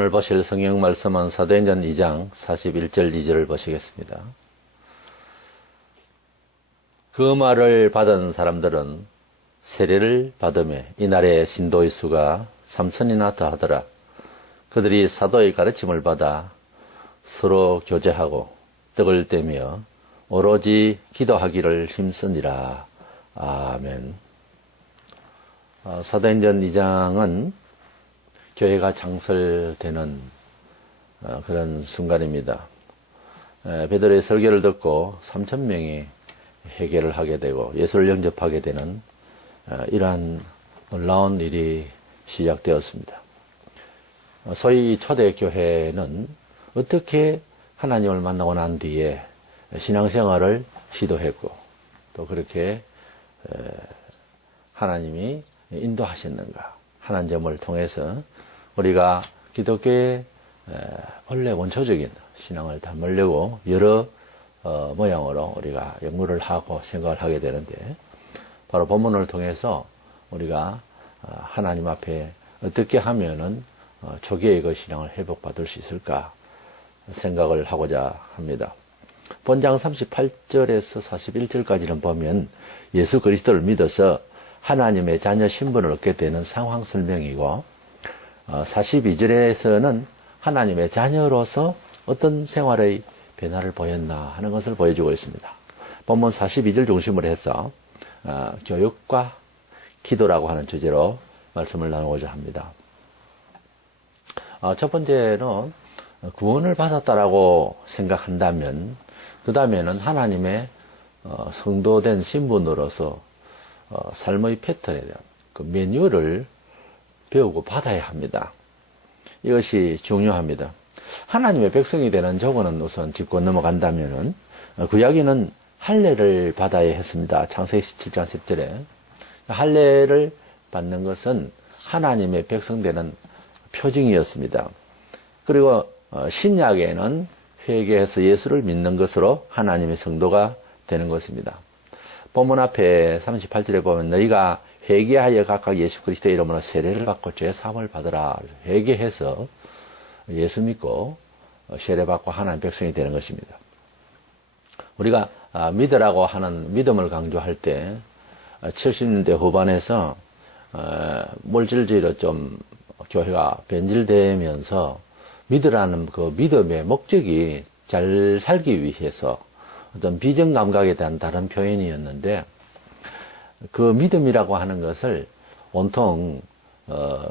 오늘 보실 성경 말씀은 사도행전 2장 41절 2절을 보시겠습니다. 그 말을 받은 사람들은 세례를 받으며 이날의 신도의 수가 3,000이나 더하더라. 그들이 사도의 가르침을 받아 서로 교제하고 떡을 떼며 오로지 기도하기를 힘쓰니라. 아멘. 사도행전 2장은 교회가 창설되는 그런 순간입니다. 베드로의 설교를 듣고 3,000명이 회개를 하게 되고 예수를 영접하게 되는 이러한 놀라운 일이 시작되었습니다. 소위 초대교회는 어떻게 하나님을 만나고 난 뒤에 신앙생활을 시도했고 또 그렇게 하나님이 인도하셨는가 하는 점을 통해서 우리가 기독교의 원래 원초적인 신앙을 담으려고 여러 모양으로 우리가 연구를 하고 생각을 하게 되는데 바로 본문을 통해서 우리가 하나님 앞에 어떻게 하면은 초기의 그 신앙을 회복받을 수 있을까 생각을 하고자 합니다. 본장 38절에서 41절까지는 보면 예수 그리스도를 믿어서 하나님의 자녀 신분을 얻게 되는 상황 설명이고 42절에서는 하나님의 자녀로서 어떤 생활의 변화를 보였나 하는 것을 보여주고 있습니다. 본문 42절 중심으로 해서 교육과 기도라고 하는 주제로 말씀을 나누고자 합니다. 첫 번째는 구원을 받았다라고 생각한다면 그 다음에는 하나님의 성도된 신분으로서 삶의 패턴에 대한 그 매뉴얼을 배우고 받아야 합니다. 이것이 중요합니다. 하나님의 백성이 되는 조건은 우선 짚고 넘어간다면은 구약에는 할례를 받아야 했습니다. 창세기 17장 10절에 할례를 받는 것은 하나님의 백성 되는 표징이었습니다. 그리고 신약에는 회개해서 예수를 믿는 것으로 하나님의 성도가 되는 것입니다. 본문 앞에 38절에 보면 너희가 회개하여 각각 예수 그리스도의 이름으로 세례를 받고 죄 사함을 받으라. 회개해서 예수 믿고 세례 받고 하나님 백성이 되는 것입니다. 우리가 믿으라고 하는 믿음을 강조할 때 70년대 후반에서 물질주의로 좀 교회가 변질되면서 믿으라는 그 믿음의 목적이 잘 살기 위해서 어떤 비전 감각에 대한 다른 표현이었는데 그 믿음이라고 하는 것을 온통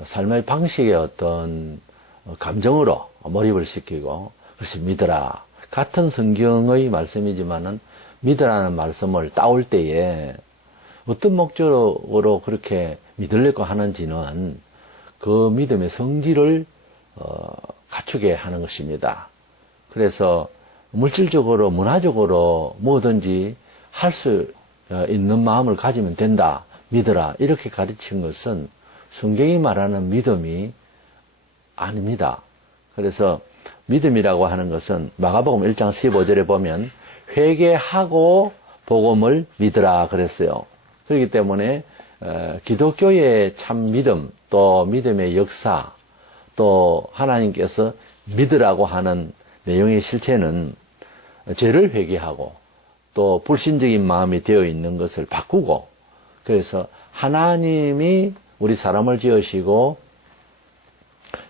삶의 방식의 어떤 감정으로 몰입을 시키고 그래서 믿으라 같은 성경의 말씀이지만은 믿으라는 말씀을 따올 때에 어떤 목적으로 그렇게 믿으려고 하는지는 그 믿음의 성질을 갖추게 하는 것입니다. 그래서 물질적으로 문화적으로 뭐든지 할 수 있는 마음을 가지면 된다 믿으라 이렇게 가르친 것은 성경이 말하는 믿음이 아닙니다. 그래서 믿음이라고 하는 것은 마가복음 1장 15절에 보면 회개하고 복음을 믿으라 그랬어요. 그렇기 때문에 기독교의 참 믿음 또 믿음의 역사 또 하나님께서 믿으라고 하는 내용의 실체는 죄를 회개하고 또 불신적인 마음이 되어 있는 것을 바꾸고 그래서 하나님이 우리 사람을 지으시고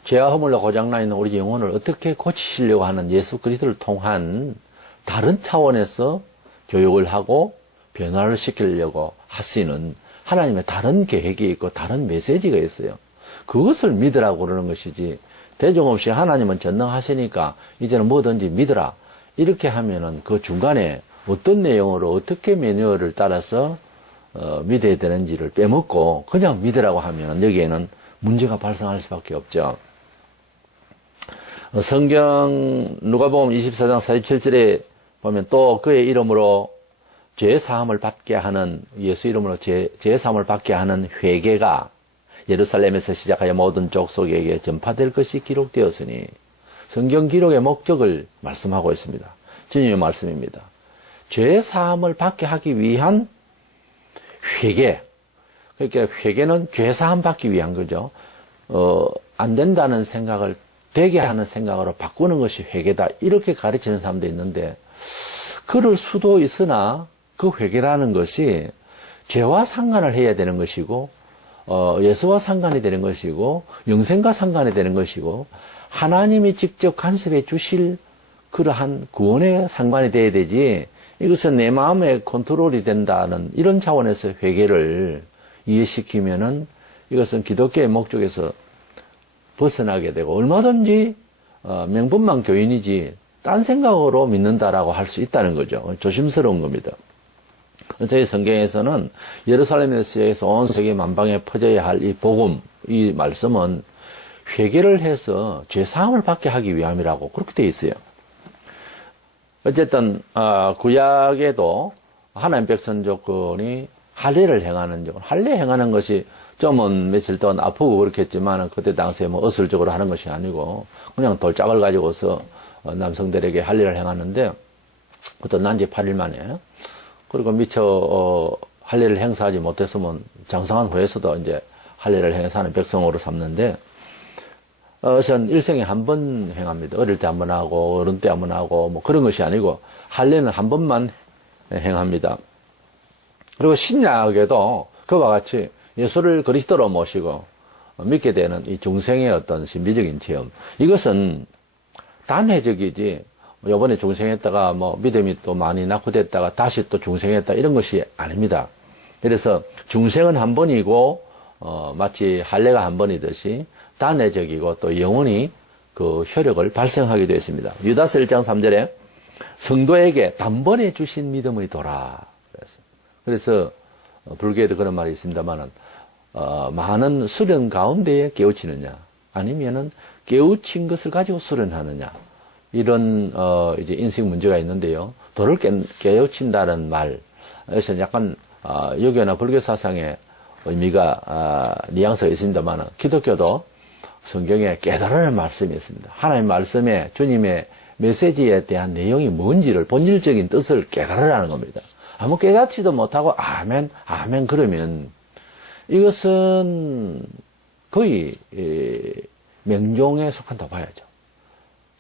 죄와 허물로 고장나 있는 우리 영혼을 어떻게 고치시려고 하는 예수 그리스도를 통한 다른 차원에서 교육을 하고 변화를 시키려고 하시는 하나님의 다른 계획이 있고 다른 메시지가 있어요. 그것을 믿으라고 그러는 것이지 대중 없이 하나님은 전능하시니까 이제는 뭐든지 믿으라 이렇게 하면은 그 중간에 어떤 내용으로 어떻게 매뉴얼을 따라서 믿어야 되는지를 빼먹고 그냥 믿으라고 하면은 여기에는 문제가 발생할 수밖에 없죠. 성경 누가복음 24장 47절에 보면 또 그의 이름으로 죄 사함을 받게 하는 예수 이름으로 죄 사함을 받게 하는 회개가 예루살렘에서 시작하여 모든 족속에게 전파될 것이 기록되었으니 성경 기록의 목적을 말씀하고 있습니다. 주님의 말씀입니다. 죄 사함을 받게 하기 위한 회개. 그러니까 회개는 죄 사함 받기 위한 거죠. 안 된다는 생각을 되게 하는 생각으로 바꾸는 것이 회개다. 이렇게 가르치는 사람도 있는데, 그럴 수도 있으나 그 회개라는 것이 죄와 상관을 해야 되는 것이고, 예수와 상관이 되는 것이고, 영생과 상관이 되는 것이고, 하나님이 직접 간섭해 주실 그러한 구원에 상관이 돼야 되지, 이것은 내 마음에 컨트롤이 된다는 이런 차원에서 회개를 이해시키면은 이것은 기독교의 목적에서 벗어나게 되고, 얼마든지 명분만 교인이지 딴 생각으로 믿는다라고 할 수 있다는 거죠. 조심스러운 겁니다. 저희 성경에서는 예루살렘에서 온 세계 만방에 퍼져야 할 이 복음, 이 말씀은 회개를 해서 죄사함을 받게 하기 위함이라고 그렇게 되어 있어요. 어쨌든 구약에도 하나님 백성 조건이 할례를 행하는 조건, 할례 행하는 것이 좀은 며칠 동안 아프고 그렇겠지만 그때 당시에 뭐 어슬적으로 하는 것이 아니고 그냥 돌짝을 가지고서 남성들에게 할례를 행하는데 그것도 난지 8일 만에, 그리고 미처 할례를 행사하지 못했으면 장성한 후에서도 이제 할례를 행해서 하는 백성으로 삼는데, 우선 일생에 한 번 행합니다. 어릴 때 한 번 하고 어른 때 한 번 하고 뭐 그런 것이 아니고 할례는 한 번만 행합니다. 그리고 신약에도 그와 같이 예수를 그리스도로 모시고 믿게 되는 이 중생의 어떤 신비적인 체험, 이것은 단회적이지 이번에 중생했다가 뭐 믿음이 또 많이 낙후됐다가 다시 또 중생했다 이런 것이 아닙니다. 그래서 중생은 한 번이고 마치 할례가 한 번이듯이 단회적이고 또 영원히 그 효력을 발생하게 되어 있습니다. 유다서 1장 3절에 성도에게 단번에 주신 믿음의 도라. 그래서 불교에도 그런 말이 있습니다만은 많은 수련 가운데에 깨우치느냐, 아니면은 깨우친 것을 가지고 수련하느냐, 이런 이제 인식 문제가 있는데요. 도를 깨우친다는 말, 그래서 약간 유교나 불교 사상의 의미가 뉘앙스가 있습니다만 기독교도 성경에 깨달으라는 말씀이 있습니다. 하나님의 말씀에 주님의 메시지에 대한 내용이 뭔지를, 본질적인 뜻을 깨달으라는 겁니다. 아무 깨닫지도 못하고 아멘 아멘 그러면 이것은 거의 맹종에 속한다고 봐야죠.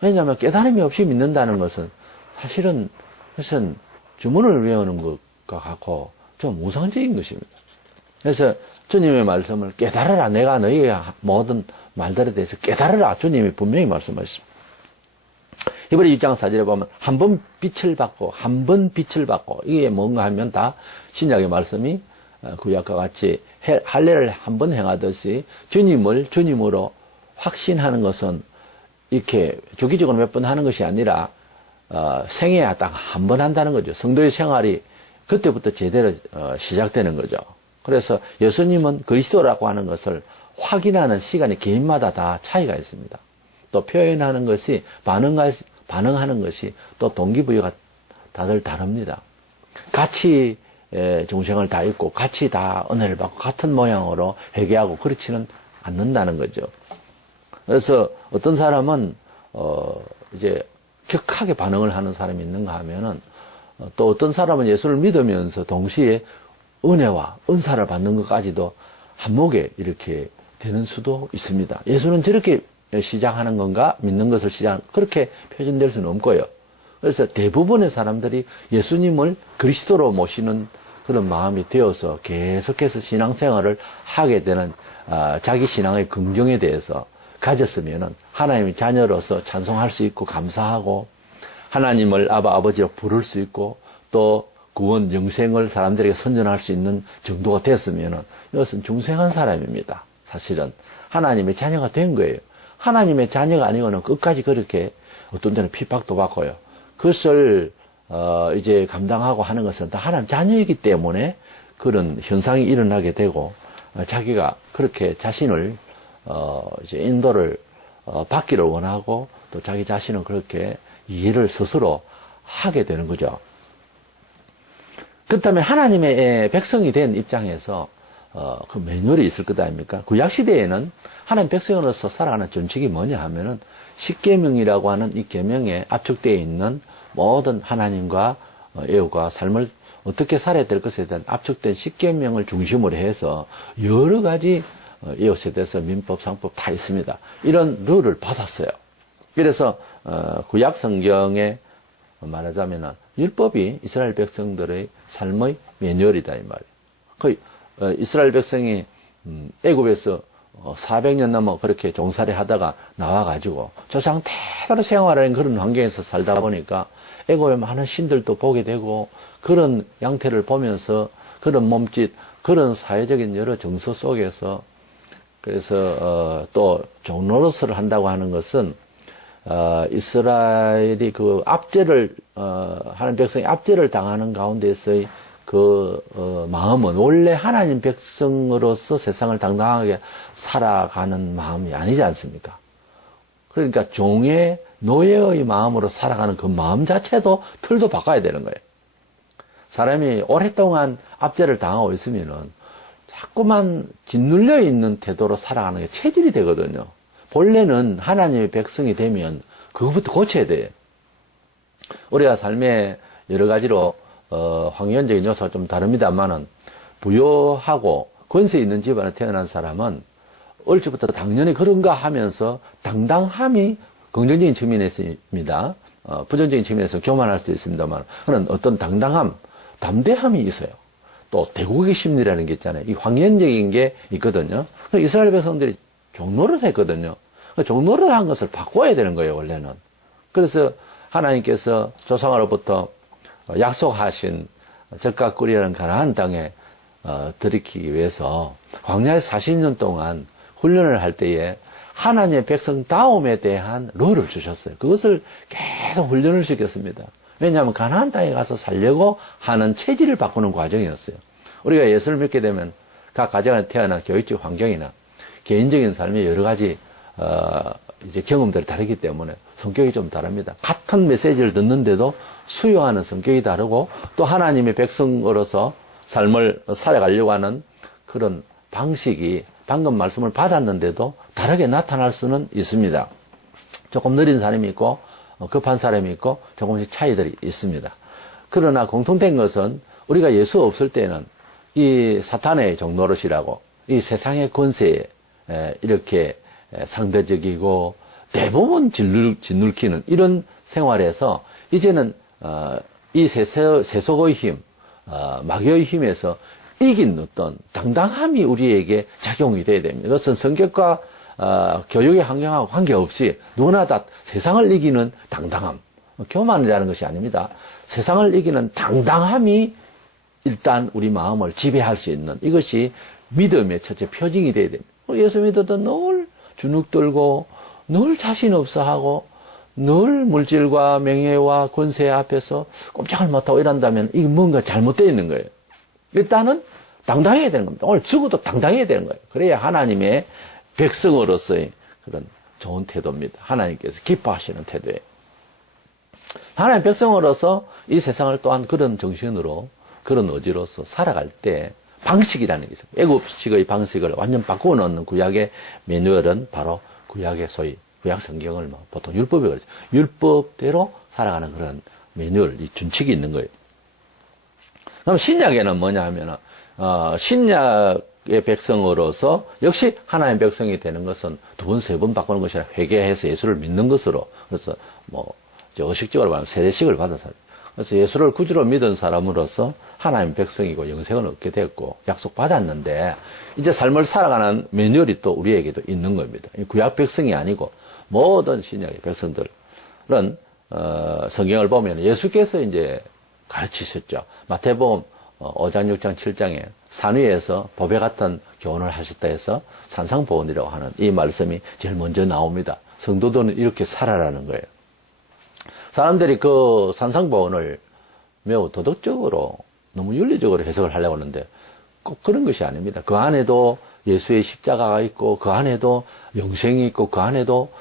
왜냐하면 깨달음이 없이 믿는다는 것은 사실은 무슨 주문을 외우는 것과 같고 좀 우상적인 것입니다. 그래서 주님의 말씀을 깨달으라. 내가 너희의 모든 말들에 대해서 깨달으라. 주님이 분명히 말씀하셨습니다. 이번에 6장 4절에 보면 한 번 빛을 받고 한 번 빛을 받고, 이게 뭔가 하면 다 신약의 말씀이 구약과 같이 할례를 한 번 행하듯이 주님을 주님으로 확신하는 것은 이렇게 주기적으로 몇 번 하는 것이 아니라 생애에 딱 한 번 한다는 거죠. 성도의 생활이 그때부터 제대로 시작되는 거죠. 그래서 예수님은 그리스도라고 하는 것을 확인하는 시간이 개인마다 다 차이가 있습니다. 또 표현하는 것이 반응하는 것이 또 동기부여가 다들 다릅니다. 같이 중생을 다 입고 같이 다 은혜를 받고 같은 모양으로 회개하고 그렇지는 않는다는 거죠. 그래서 어떤 사람은 이제 격하게 반응을 하는 사람이 있는가 하면은 또 어떤 사람은 예수를 믿으면서 동시에 은혜와 은사를 받는 것까지도 한몫에 이렇게 되는 수도 있습니다. 예수는 저렇게 시작하는 건가? 믿는 것을 그렇게 표현될 수는 없고요. 그래서 대부분의 사람들이 예수님을 그리스도로 모시는 그런 마음이 되어서 계속해서 신앙생활을 하게 되는 자기 신앙의 긍정에 대해서 가졌으면은 하나님의 자녀로서 찬송할 수 있고 감사하고 하나님을 아버지로 부를 수 있고 또 구원 영생을 사람들에게 선전할 수 있는 정도가 됐으면은 이것은 중생한 사람입니다. 사실은 하나님의 자녀가 된 거예요. 하나님의 자녀가 아니고는 끝까지 그렇게 어떤 때는 핍박도 받고요. 그것을 이제 감당하고 하는 것은 다 하나님 자녀이기 때문에 그런 현상이 일어나게 되고 자기가 그렇게 자신을 이제 인도를 받기를 원하고 또 자기 자신은 그렇게 이해를 스스로 하게 되는 거죠. 그렇다면 하나님의 백성이 된 입장에서 그 매뉴얼이 있을 것 아닙니까? 구약 시대에는 하나님 백성으로서 살아가는 준칙이 뭐냐 하면은 십계명이라고 하는 이 계명에 압축되어 있는 모든 하나님과 애호가 삶을 어떻게 살아야 될 것에 대한 압축된 십계명을 중심으로 해서 여러 가지 이웃에 대해서 민법, 상법 다 있습니다. 이런 룰을 받았어요. 그래서 구약 성경에 말하자면 율법이 이스라엘 백성들의 삶의 매뉴얼이다 이 말이에요. 이스라엘 백성이 애굽에서 400년 넘어 그렇게 종살이 하다가 나와가지고 조상대대로 생활하는 그런 환경에서 살다 보니까 애굽의 많은 신들도 보게 되고 그런 양태를 보면서 그런 몸짓, 그런 사회적인 여러 정서 속에서 그래서 또 종노릇을 한다고 하는 것은 이스라엘이 그 압제를 하는 백성이 압제를 당하는 가운데서의 그 마음은 원래 하나님 백성으로서 세상을 당당하게 살아가는 마음이 아니지 않습니까? 그러니까 종의 노예의 마음으로 살아가는 그 마음 자체도 틀도 바꿔야 되는 거예요. 사람이 오랫동안 압제를 당하고 있으면은 자꾸만 짓눌려 있는 태도로 살아가는 게 체질이 되거든요. 본래는 하나님의 백성이 되면 그것부터 고쳐야 돼요. 우리가 삶에 여러 가지로 환경적인 요소가 좀 다릅니다만은 부유하고 권세 있는 집안에 태어난 사람은 어릴 적부터 당연히 그런가 하면서 당당함이 긍정적인 측면에 있습니다. 부정적인 측면에서 교만할 수도 있습니다만 그런 어떤 당당함, 담대함이 있어요. 또 대국의 심리라는 게 있잖아요. 이 황연적인 게 있거든요. 이스라엘 백성들이 종노릇 했거든요. 종노릇 한 것을 바꿔야 되는 거예요, 원래는. 그래서 하나님께서 조상으로부터 약속하신 젖과 꿀이 흐르는 가나안 땅에 들이키기 위해서 광야에서 40년 동안 훈련을 할 때에 하나님의 백성다움에 대한 룰을 주셨어요. 그것을 계속 훈련을 시켰습니다. 왜냐하면 가나안 땅에 가서 살려고 하는 체질을 바꾸는 과정이었어요. 우리가 예수를 믿게 되면 각 가정에 태어난 교육적 환경이나 개인적인 삶의 여러 가지 이제 경험들이 다르기 때문에 성격이 좀 다릅니다. 같은 메시지를 듣는데도 수용하는 성격이 다르고 또 하나님의 백성으로서 삶을 살아가려고 하는 그런 방식이 방금 말씀을 받았는데도 다르게 나타날 수는 있습니다. 조금 느린 사람이 있고 급한 사람이 있고 조금씩 차이들이 있습니다. 그러나 공통된 것은 우리가 예수 없을 때는 이 사탄의 종노릇이라고 이 세상의 권세에 이렇게 상대적이고 대부분 짓눌키는 이런 생활에서 이제는 이 세속의 힘, 마귀의 힘에서 이긴 어떤 당당함이 우리에게 작용이 돼야 됩니다. 그것은 성격과 교육의 환경하고 관계없이 누구나 다 세상을 이기는 당당함, 교만이라는 것이 아닙니다. 세상을 이기는 당당함이 일단 우리 마음을 지배할 수 있는 이것이 믿음의 첫째 표징이 돼야 됩니다. 예수 믿어도 늘 주눅 들고 늘 자신 없어 하고 늘 물질과 명예와 권세 앞에서 꼼짝을 못하고 이런다면 이게 뭔가 잘못되어 있는 거예요. 일단은 당당해야 되는 겁니다. 오늘 죽어도 당당해야 되는 거예요. 그래야 하나님의 백성으로서의 그런 좋은 태도입니다. 하나님께서 기뻐하시는 태도예요. 하나님의 백성으로서 이 세상을 또한 그런 정신으로 그런 의지로서 살아갈 때 방식이라는 게 있어요. 애굽식의 방식을 완전 바꾸어 놓는 구약의 매뉴얼은 바로 구약의 소위 구약 성경을 보통 율법이 그러죠. 율법대로 살아가는 그런 매뉴얼, 이 준칙이 있는 거예요. 그럼 신약에는 뭐냐 하면 신약의 백성으로서 역시 하나님의 백성이 되는 것은 두 번, 세 번 바꾸는 것이 아니라 회개해서 예수를 믿는 것으로 그래서 의식적으로 말하면 세례식을 받아서 그래서 예수를 구주로 믿은 사람으로서 하나님의 백성이고 영생을 얻게 됐고 약속받았는데 이제 삶을 살아가는 매뉴얼이 또 우리에게도 있는 겁니다. 구약 백성이 아니고 모든 신약의 백성들은 성경을 보면 예수께서 이제 가르치셨죠. 마태복음 5장, 6장, 7장에 산 위에서 보배 같은 교훈을 하셨다 해서 산상보훈이라고 하는 이 말씀이 제일 먼저 나옵니다. 성도들은 이렇게 살아라는 거예요. 사람들이 그 산상보훈을 매우 도덕적으로 너무 윤리적으로 해석을 하려고 하는데 꼭 그런 것이 아닙니다. 그 안에도 예수의 십자가가 있고 그 안에도 영생이 있고 그 안에도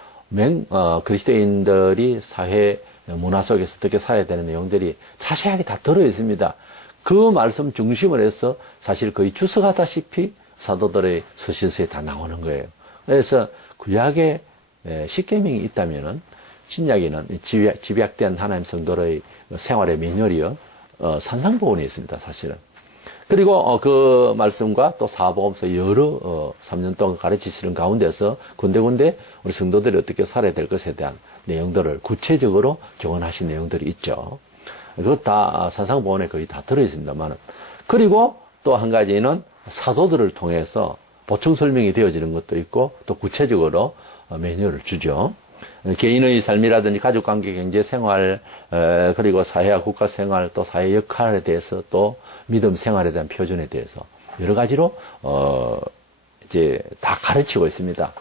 그리스도인들이 사회 문화 속에서 어떻게 살아야 되는 내용들이 자세하게 다 들어 있습니다. 그 말씀 중심을 해서 사실 거의 주석하다시피 사도들의 서신서에 다 나오는 거예요. 그래서 구약에 십계명이 있다면은 신약에는 집약된 하나님 성도의 생활의 매뉴얼이요 산상보훈이 있습니다. 사실은 그리고 그 말씀과 또 사복음서 여러 3년 동안 가르치시는 가운데서 군데군데 우리 성도들이 어떻게 살아야 될 것에 대한 내용들을 구체적으로 교훈하신 내용들이 있죠. 그것 다 사상보원에 거의 다 들어있습니다만, 그리고 또 한 가지는 사도들을 통해서 보충 설명이 되어지는 것도 있고 또 구체적으로 매뉴얼을 주죠. 개인의 삶이라든지 가족관계, 경제생활, 그리고 사회와 국가생활, 또 사회 역할에 대해서, 또 믿음 생활에 대한 표준에 대해서 여러 가지로 이제 다 가르치고 있습니다.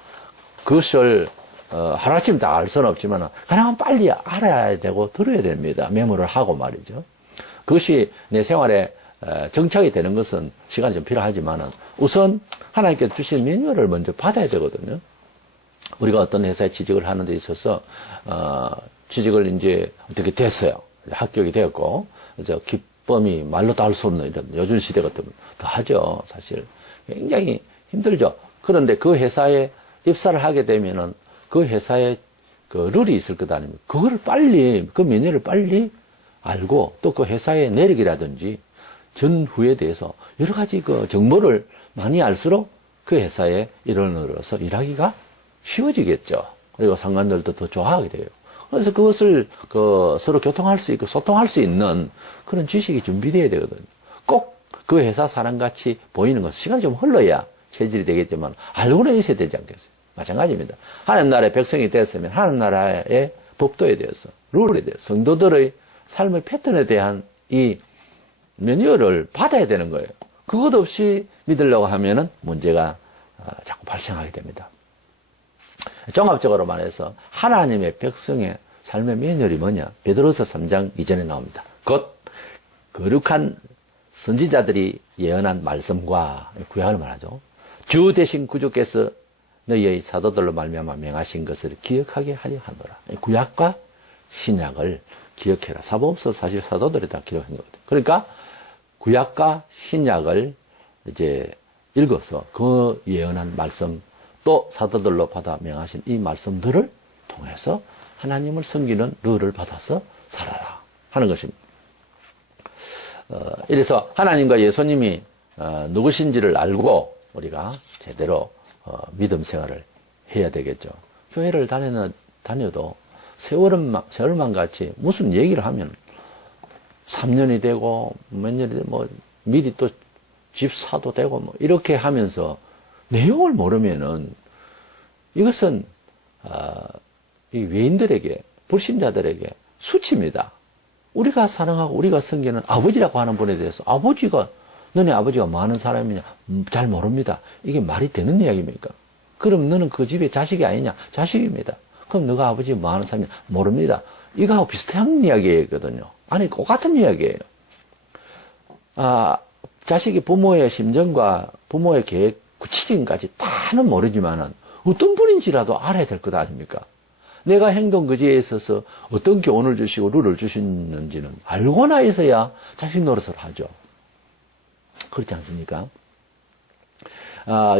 그것을 하루아침 다 알 수는 없지만 가능하면 빨리 알아야 되고 들어야 됩니다. 메모를 하고 말이죠. 그것이 내 생활에 정착이 되는 것은 시간이 좀 필요하지만 우선 하나님께서 주신 매뉴얼을 먼저 받아야 되거든요. 우리가 어떤 회사에 취직을 하는 데 있어서 취직을 이제 어떻게 됐어요. 합격이 되었고 이제 기쁨이 말로 다 할 수 없는 이런 요즘 시대 같으면 더 하죠. 사실 굉장히 힘들죠. 그런데 그 회사에 입사를 하게 되면은 그 회사에 그 룰이 있을 것 아닙니까? 그거를 빨리, 그 매뉴얼을 빨리 알고 또 그 회사의 내력이라든지 전후에 대해서 여러 가지 그 정보를 많이 알수록 그 회사의 일원으로서 일하기가 쉬워지겠죠. 그리고 상관들도 더 좋아하게 돼요. 그래서 그것을 서로 교통할 수 있고 소통할 수 있는 그런 지식이 준비되어야 되거든요. 꼭 그 회사 사람같이 보이는 것, 시간이 좀 흘러야 체질이 되겠지만 알고는 있어야 되지 않겠어요? 마찬가지입니다. 하나님 나라의 백성이 됐으면 하나님 나라의 법도에 대해서, 룰에 대해서, 성도들의 삶의 패턴에 대한 이 매뉴얼을 받아야 되는 거예요. 그것 없이 믿으려고 하면은 문제가 자꾸 발생하게 됩니다. 종합적으로 말해서 하나님의 백성의 삶의 매뉴얼이 뭐냐? 베드로서 3장 2절에 나옵니다. 곧 거룩한 선지자들이 예언한 말씀과, 구약을 말하죠. 주 대신 구주께서 너희의 사도들로 말미암아 명하신 것을 기억하게 하려 하노라. 구약과 신약을 기억해라. 사복음서 사실 사도들이 다 기록한 거거든요. 그러니까 구약과 신약을 이제 읽어서 그 예언한 말씀, 또 사도들로 받아 명하신 이 말씀들을 통해서 하나님을 섬기는 룰을 받아서 살아라 하는 것입니다. 이래서 하나님과 예수님이 누구신지를 알고 우리가 제대로 믿음 생활을 해야 되겠죠. 교회를 다녀도 세월만 같이 무슨 얘기를 하면 3년이 되고 몇 년이 되고 뭐 미리 또 집 사도 되고 뭐 이렇게 하면서 내용을 모르면은 이것은 이 외인들에게, 불신자들에게 수치입니다. 우리가 사랑하고 우리가 섬기는 아버지라고 하는 분에 대해서 너네 아버지가 뭐 하는 사람이냐? 잘 모릅니다. 이게 말이 되는 이야기입니까? 그럼 너는 그 집의 자식이 아니냐? 자식입니다. 그럼 너가 아버지 뭐 하는 사람이냐? 모릅니다. 이거하고 비슷한 이야기거든요. 아니, 똑같은 이야기예요. 자식이 부모의 심정과 부모의 계획, 구체적인까지 다는 모르지만은 어떤 분인지라도 알아야 될 것 아닙니까? 내가 행동 그지에 있어서 어떤 교훈을 주시고 룰을 주시는지는 알고 나서야 자식 노릇을 하죠. 그렇지 않습니까?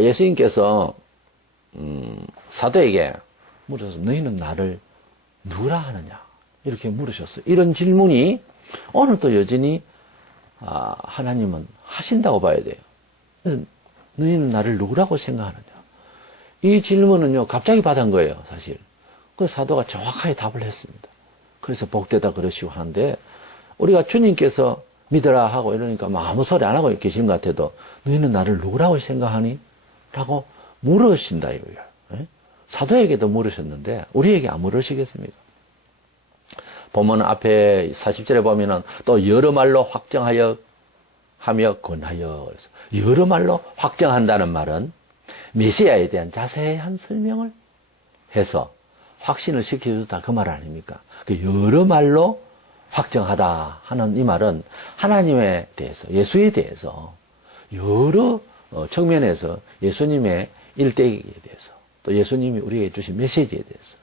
예수님께서 사도에게 물으셔서 너희는 나를 누구라 하느냐? 이렇게 물으셨어요. 이런 질문이 오늘도 여전히 하나님은 하신다고 봐야 돼요. 그래서 너희는 나를 누구라고 생각하느냐? 이 질문은요, 갑자기 받은 거예요, 사실. 그 사도가 정확하게 답을 했습니다. 그래서 복되다 그러시고 하는데, 우리가 주님께서 믿으라 하고 이러니까 뭐 아무 소리 안 하고 계시는 것 같아도, 너희는 나를 누구라고 생각하니? 라고 물으신다, 이거예요. 사도에게도 물으셨는데, 우리에게 안 물으시겠습니까? 보면 앞에 40절에 보면은 또 여러 말로 확정하여 하며 권하여. 그래서 여러 말로 확정한다는 말은 메시아에 대한 자세한 설명을 해서 확신을 시켜주다 그 말 아닙니까? 그 여러 말로 확정하다 하는 이 말은 하나님에 대해서, 예수에 대해서 여러 측면에서 예수님의 일대기에 대해서, 또 예수님이 우리에게 주신 메시지에 대해서,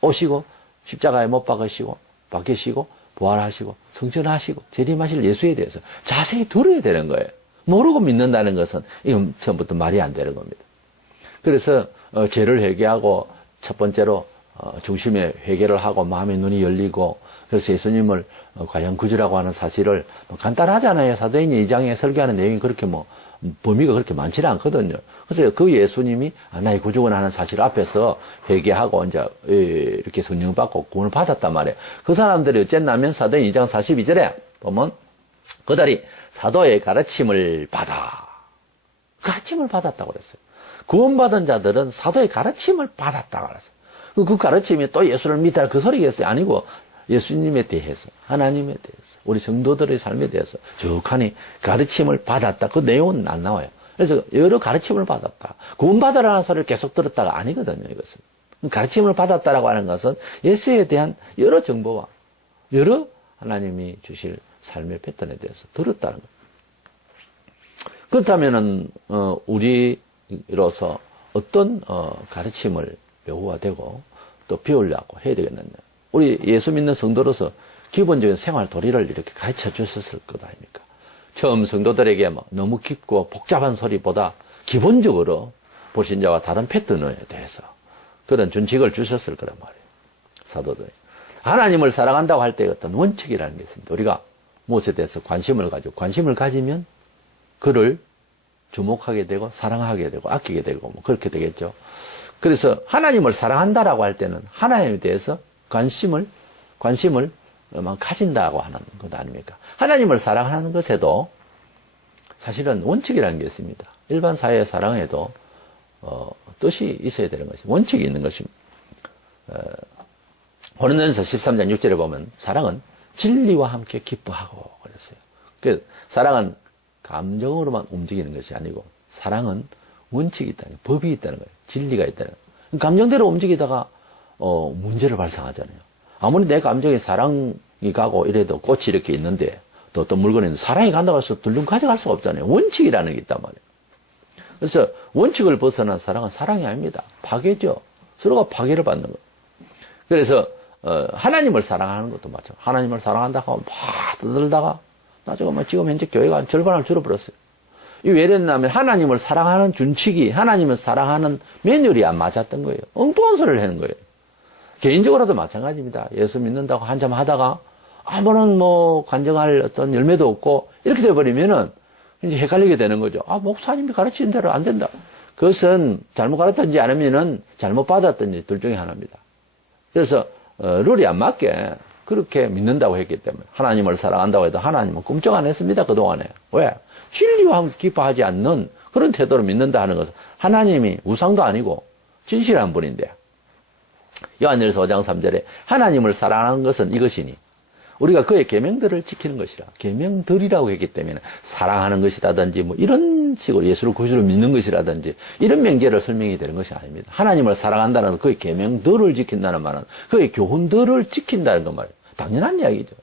오시고 십자가에 못 박히시고 부활하시고 성천하시고 재림하실 예수에 대해서 자세히 들어야 되는 거예요. 모르고 믿는다는 것은 이건 처음부터 말이 안 되는 겁니다. 그래서 죄를 회개하고 첫 번째로 중심에 회개를 하고 마음의 눈이 열리고 그래서 예수님을 과연 구주라고 하는 사실을 간단하잖아요. 사도행전 2장에 설교하는 내용이 그렇게 범위가 그렇게 많지는 않거든요. 그래서 그 예수님이 나의 구주구나 하는 사실 앞에서 회개하고 이제 이렇게 성령 받고 구원을 받았단 말이에요. 그 사람들이 어쨌냐면 사도행전 2장 42절에 보면 그들이 사도의 가르침을 받았다고 그랬어요. 구원받은 자들은 사도의 가르침을 받았다고 그랬어요. 그 가르침이 또 예수를 믿다 그 소리겠어요? 아니고 예수님에 대해서, 하나님에 대해서, 우리 성도들의 삶에 대해서 적하니 가르침을 받았다. 그 내용은 안 나와요. 그래서 여러 가르침을 받았다. 구원받으라는 소리를 계속 들었다가 아니거든요, 이것은. 가르침을 받았다라고 하는 것은 예수에 대한 여러 정보와 여러 하나님이 주실 삶의 패턴에 대해서 들었다는 거예요. 그렇다면은, 우리로서 어떤, 가르침을 배우가 되고 또 배우려고 해야 되겠느냐. 우리 예수 믿는 성도로서 기본적인 생활 도리를 이렇게 가르쳐 주셨을 것 아닙니까? 처음 성도들에게 너무 깊고 복잡한 소리보다 기본적으로 불신자와 다른 패턴에 대해서 그런 준칙을 주셨을 거란 말이에요. 사도들이. 하나님을 사랑한다고 할 때 어떤 원칙이라는 게 있습니다. 우리가 무엇에 대해서 관심을 가지면 그를 주목하게 되고 사랑하게 되고 아끼게 되고 그렇게 되겠죠. 그래서 하나님을 사랑한다라고 할 때는 하나님에 대해서 관심을 가진다고 하는 것 아닙니까? 하나님을 사랑하는 것에도 사실은 원칙이라는 게 있습니다. 일반 사회의 사랑에도 뜻이 있어야 되는 것이 원칙이 있는 것입니다. 고린도전서 13장 6절에 보면 사랑은 진리와 함께 기뻐하고 그랬어요. 그래서 사랑은 감정으로만 움직이는 것이 아니고 사랑은 원칙이 있다는 거예요. 법이 있다는 거예요. 진리가 있다는 거예요. 감정대로 움직이다가 문제를 발생하잖아요. 아무리 내 감정에 사랑이 가고 이래도 꽃이 이렇게 있는데 또 어떤 물건이 있는데 사랑이 간다고 해서 둘중 가져갈 수가 없잖아요. 원칙이라는 게 있단 말이에요. 그래서 원칙을 벗어난 사랑은 사랑이 아닙니다. 파괴죠. 서로가 파괴를 받는 거예요. 그래서 하나님을 사랑하는 것도 마찬가지예요. 하나님을 사랑한다고 하면 막 떠들다가 나중에 지금 현재 교회가 절반을 줄어버렸어요. 이 왜 그랬냐면 하나님을 사랑하는 준칙이 하나님을 사랑하는 매뉴얼이 안 맞았던 거예요. 엉뚱한 소리를 하는 거예요. 개인적으로도 마찬가지입니다. 예수 믿는다고 한참 하다가 아무런 관정할 어떤 열매도 없고 이렇게 돼버리면은 이제 헷갈리게 되는 거죠. 목사님이 가르치는 대로 안 된다. 그것은 잘못 가르쳤든지 아니면은 잘못 받았든지 둘 중에 하나입니다. 그래서 룰이 안 맞게 그렇게 믿는다고 했기 때문에 하나님을 사랑한다고 해도 하나님은 꿈쩍 안 했습니다. 그동안에. 왜? 진리와 함께 기뻐하지 않는 그런 태도로 믿는다 하는 것은 하나님이 우상도 아니고 진실한 분인데 요한일서 5장 3절에 하나님을 사랑하는 것은 이것이니 우리가 그의 계명들을 지키는 것이라. 계명들이라고 했기 때문에 사랑하는 것이라든지 이런 식으로 예수를 구주로 믿는 것이라든지 이런 명제를 설명이 되는 것이 아닙니다. 하나님을 사랑한다는 그의 계명들을 지킨다는 말은 그의 교훈들을 지킨다는 것 말이에요. 당연한 이야기죠.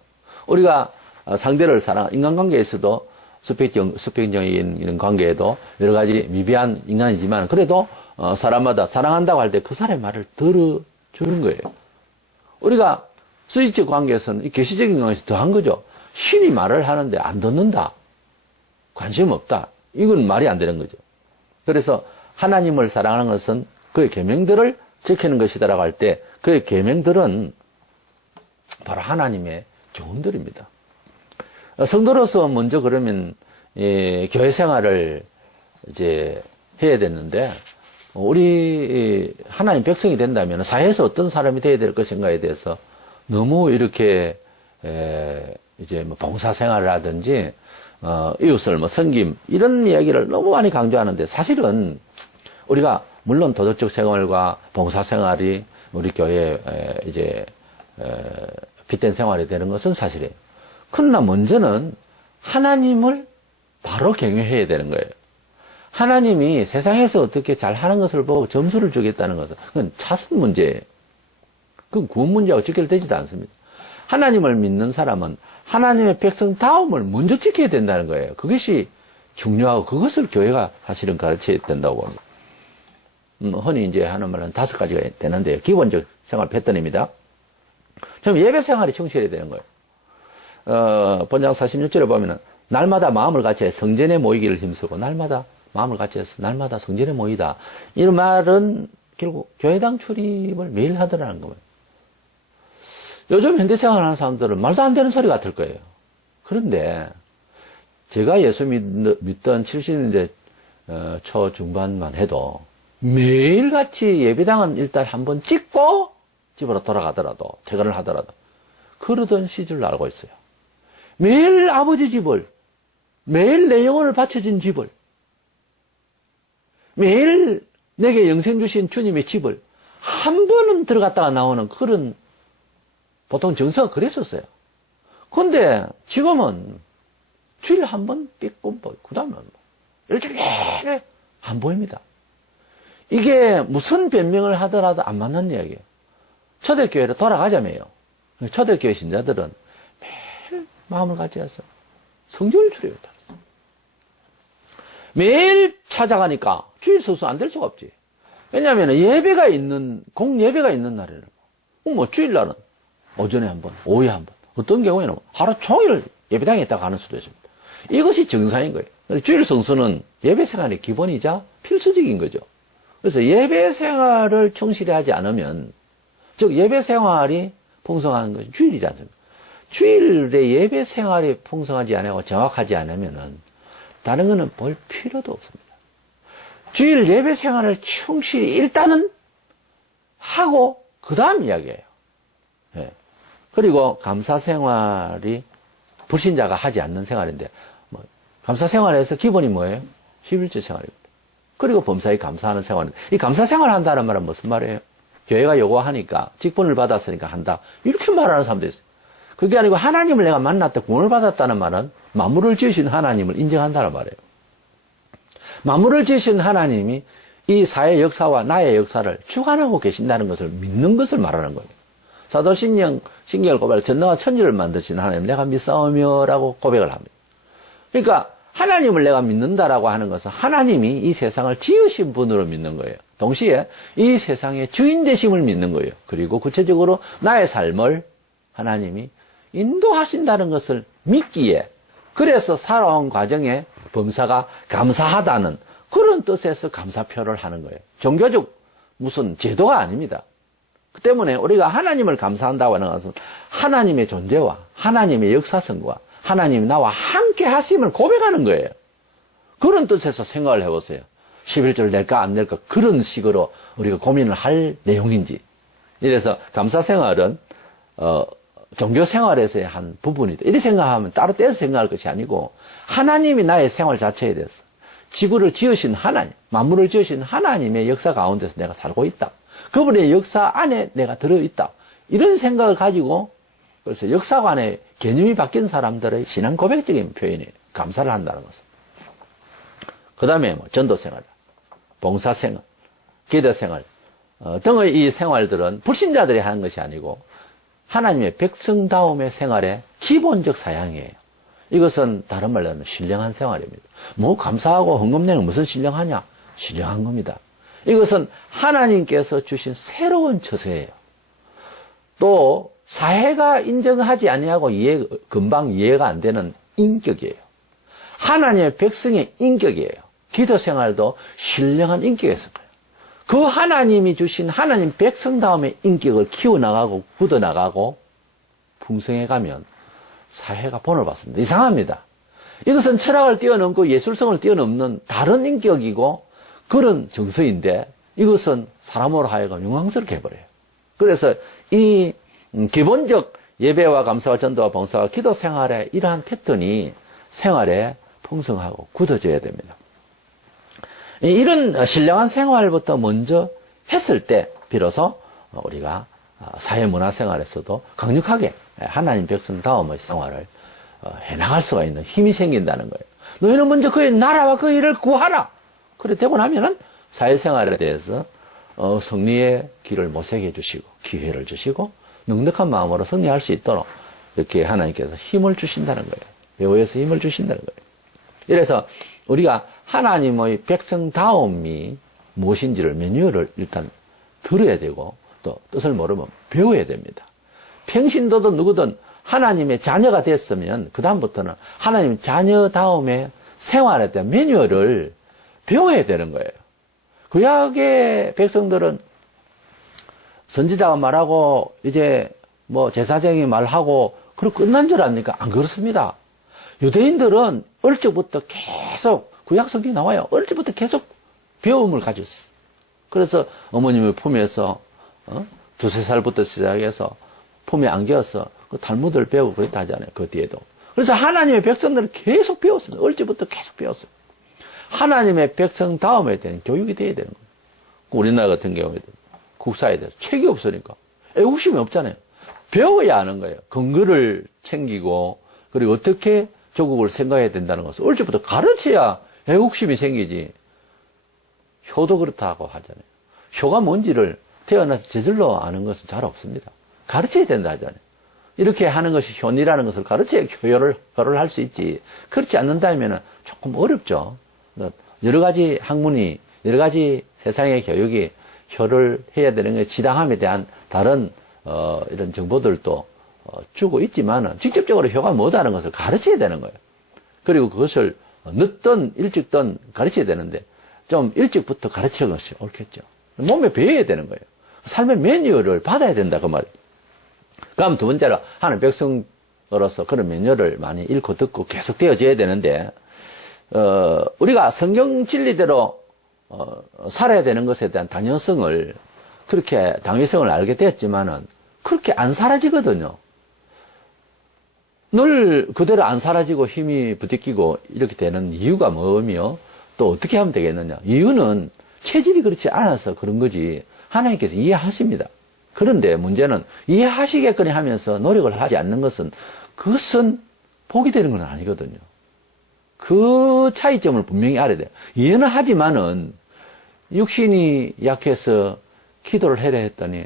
우리가 상대를 인간관계에서도 수평적인 관계에도 여러 가지 미비한 인간이지만 그래도 사람마다 사랑한다고 할 때 그 사람의 말을 들어주는 거예요. 우리가 수직적 관계에서는 이 계시적인 관계에서 더한 거죠. 신이 말을 하는데 안 듣는다. 관심 없다. 이건 말이 안 되는 거죠. 그래서 하나님을 사랑하는 것은 그의 계명들을 지키는 것이다라고 할 때 그의 계명들은 바로 하나님의 교훈들입니다. 성도로서 먼저 그러면 교회 생활을 이제 해야 되는데 우리 하나님 백성이 된다면 사회에서 어떤 사람이 되어야 될 것인가에 대해서 너무 이렇게 이제 봉사 생활을 하든지 이웃을 섬김 이런 이야기를 너무 많이 강조하는데 사실은 우리가 물론 도덕적 생활과 봉사 생활이 우리 교회에 이제 빗댄 생활이 되는 것은 사실이에요. 그러나 먼저는 하나님을 바로 경외해야 되는 거예요. 하나님이 세상에서 어떻게 잘하는 것을 보고 점수를 주겠다는 것은 그건 차선 문제예요. 그건 구원 문제하고 직결되지도 않습니다. 하나님을 믿는 사람은 하나님의 백성다움을 먼저 지켜야 된다는 거예요. 그것이 중요하고 그것을 교회가 사실은 가르쳐야 된다고 봅니다. 흔히 이제 하는 말은 5가지가 되는데요. 기본적 생활 패턴입니다. 좀 예배 생활이 충실해야 되는 거예요. 본장 46절에 보면은 날마다 마음을 같이해 성전에 모이기를 힘쓰고 날마다 마음을 같이해서 날마다 성전에 모이다. 이런 말은 결국 교회당 출입을 매일 하더라는 거예요. 요즘 현대생활 하는 사람들은 말도 안 되는 소리 같을 거예요. 그런데 제가 예수 믿던 70년대 초중반만 해도 매일같이 예배당은 일단 한번 찍고 집으로 돌아가더라도, 퇴근을 하더라도 그러던 시절을 알고 있어요. 매일 아버지 집을, 매일 내 영혼을 바쳐진 집을, 매일 내게 영생 주신 주님의 집을 한 번은 들어갔다가 나오는 그런, 보통 정서가 그랬었어요. 근데 지금은 주일에 한 번 삐끔 보이고, 그 다음에 일주일에 내내 안 보입니다. 이게 무슨 변명을 하더라도 안 맞는 이야기예요. 초대교회로 돌아가자며요. 초대교회 신자들은 매일 마음을 같이해서 성전을 출입했다. 매일 찾아가니까 주일 수수 안 될 수가 없지. 왜냐하면 예배가 있는, 공예배가 있는 날에는, 뭐 주일날은 오전에 한 번, 오후에 한 번, 어떤 경우에는 하루 종일 예배당에 있다가 가는 수도 있습니다. 이것이 정상인 거예요. 주일 성수는 예배 생활의 기본이자 필수적인 거죠. 그래서 예배 생활을 충실히 하지 않으면, 즉 예배 생활이 풍성한 것이 주일이지 않습니까? 주일에 예배 생활이 풍성하지 않고 정확하지 않으면은 다른 거는 볼 필요도 없습니다. 주일 예배 생활을 충실히 일단은 하고 그 다음 이야기예요. 예. 그리고 감사 생활이 불신자가 하지 않는 생활인데, 감사 생활에서 기본이 뭐예요? 11조 생활입니다. 그리고 범사에 감사하는 생활인데, 이 감사 생활 한다는 말은 무슨 말이에요? 교회가 요구하니까, 직분을 받았으니까 한다. 이렇게 말하는 사람도 있어요. 그게 아니고 하나님을 내가 만났다, 구원을 받았다는 말은 만물을 지으신 하나님을 인정한다는 말이에요. 만물을 지으신 하나님이 이 사회 역사와 나의 역사를 주관하고 계신다는 것을 믿는 것을 말하는 거예요. 사도신경, 신경을 고백할 전능한 천지를 만드신 하나님 내가 믿사오며라고 고백을 합니다. 그러니까 하나님을 내가 믿는다라고 하는 것은 하나님이 이 세상을 지으신 분으로 믿는 거예요. 동시에 이 세상의 주인 되심을 믿는 거예요. 그리고 구체적으로 나의 삶을 하나님이 인도하신다는 것을 믿기에, 그래서 살아온 과정에 범사가 감사하다는 그런 뜻에서 감사표를 하는 거예요. 종교적 무슨 제도가 아닙니다. 그 때문에 우리가 하나님을 감사한다고 하는 것은 하나님의 존재와 하나님의 역사성과 하나님이 나와 함께 하심을 고백하는 거예요. 그런 뜻에서 생각을 해보세요. 11조를 낼까 안 낼까 그런 식으로 우리가 고민을 할 내용인지. 이래서 감사 생활은 종교 생활에서의 한 부분이다. 이렇게 생각하면 따로 떼서 생각할 것이 아니고 하나님이 나의 생활 자체에 대해서 지구를 지으신 하나님, 만물을 지으신 하나님의 역사 가운데서 내가 살고 있다. 그분의 역사 안에 내가 들어있다. 이런 생각을 가지고 그래서 역사관의 개념이 바뀐 사람들의 신앙 고백적인 표현이에요. 감사를 한다는 것은. 그 다음에 전도생활, 봉사생활, 기도생활 등의 이 생활들은 불신자들이 하는 것이 아니고 하나님의 백성다움의 생활의 기본적 사양이에요. 이것은 다른 말로 하면 신령한 생활입니다. 뭐 감사하고 헌금 내는 무슨 신령하냐? 신령한 겁니다. 이것은 하나님께서 주신 새로운 처세예요. 또 사회가 인정하지 아니하고 금방 이해가 안 되는 인격이에요. 하나님의 백성의 인격이에요. 기도 생활도 신령한 인격이었을 거예요. 그 하나님이 주신 하나님 백성다움의 인격을 키워나가고 굳어나가고 풍성해가면 사회가 본을 받습니다. 이상합니다. 이것은 철학을 뛰어넘고 예술성을 뛰어넘는 다른 인격이고 그런 정서인데 이것은 사람으로 하여금 영광스럽게 해버려요. 그래서 이 기본적 예배와 감사와 전도와 봉사와 기도 생활의 이러한 패턴이 생활에 풍성하고 굳어져야 됩니다. 이런 신령한 생활부터 먼저 했을 때 비로소 우리가 사회문화생활에서도 강력하게 하나님 백성다움의 생활을 해나갈 수가 있는 힘이 생긴다는 거예요. 너희는 먼저 그의 나라와 그 일을 구하라. 그래 되고 나면은 사회생활에 대해서 승리의 길을 모색해 주시고 기회를 주시고 넉넉한 마음으로 승리할 수 있도록 이렇게 하나님께서 힘을 주신다는 거예요. 배후에서 힘을 주신다는 거예요. 이래서 우리가 하나님의 백성다움이 무엇인지를 매뉴얼을 일단 들어야 되고 또 뜻을 모르면 배워야 됩니다. 평신도든 누구든 하나님의 자녀가 됐으면 그 다음부터는 하나님의 자녀다움의 생활에 대한 매뉴얼을 배워야 되는 거예요. 구약의 백성들은 선지자가 말하고 이제 뭐 제사장이 말하고 그리고 끝난 줄 압니까? 안 그렇습니다. 유대인들은 어릴 적부터 계속 구약 성경이 나와요. 어릴 적부터 계속 배움을 가졌어. 그래서 어머님의 품에서 두세 살부터 시작해서 품에 안겨서 그 탈무드를 배우고 그랬다 하잖아요. 그 뒤에도. 그래서 하나님의 백성들은 계속 배웠습니다. 어릴 적부터 계속 배웠어요. 하나님의 백성 다음에 대한 교육이 돼야 되는 거예요. 우리나라 같은 경우에도 국사에 대해서 책이 없으니까 애국심이 없잖아요. 배워야 하는 거예요. 근거를 챙기고 그리고 어떻게 조국을 생각해야 된다는 것을 어릴 적부터 가르쳐야 애국심이 생기지. 효도 그렇다고 하잖아요. 효가 뭔지를 태어나서 저절로 아는 것은 잘 없습니다. 가르쳐야 된다 하잖아요. 이렇게 하는 것이 효니라는 것을 가르쳐야 효를 할 수 있지. 그렇지 않는다면 조금 어렵죠. 여러 가지 학문이, 여러 가지 세상의 교육이 효를 해야 되는 게 지당함에 대한 다른 이런 정보들도 주고 있지만 직접적으로 효가 뭐다는 것을 가르쳐야 되는 거예요. 그리고 그것을 늦든 일찍든 가르쳐야 되는데 좀 일찍부터 가르치는 것이 옳겠죠. 몸에 배워야 되는 거예요. 삶의 매뉴얼을 받아야 된다 그 말이에요. 그럼 두 번째로 하나님 백성으로서 그런 매뉴얼을 많이 읽고 듣고 계속 되어져야 되는데 우리가 성경 진리대로 살아야 되는 것에 대한 당연성을 그렇게 당위성을 알게 되었지만은 그렇게 안 사라지거든요. 늘 그대로 안 사라지고 힘이 부딪히고 이렇게 되는 이유가 뭐며 또 어떻게 하면 되겠느냐. 이유는 체질이 그렇지 않아서 그런 거지 하나님께서 이해하십니다. 그런데 문제는 이해하시게끔 하면서 노력을 하지 않는 것은 그것은 복이 되는 건 아니거든요. 그 차이점을 분명히 알아야 돼요. 이해는 하지만은 육신이 약해서 기도를 해라 했더니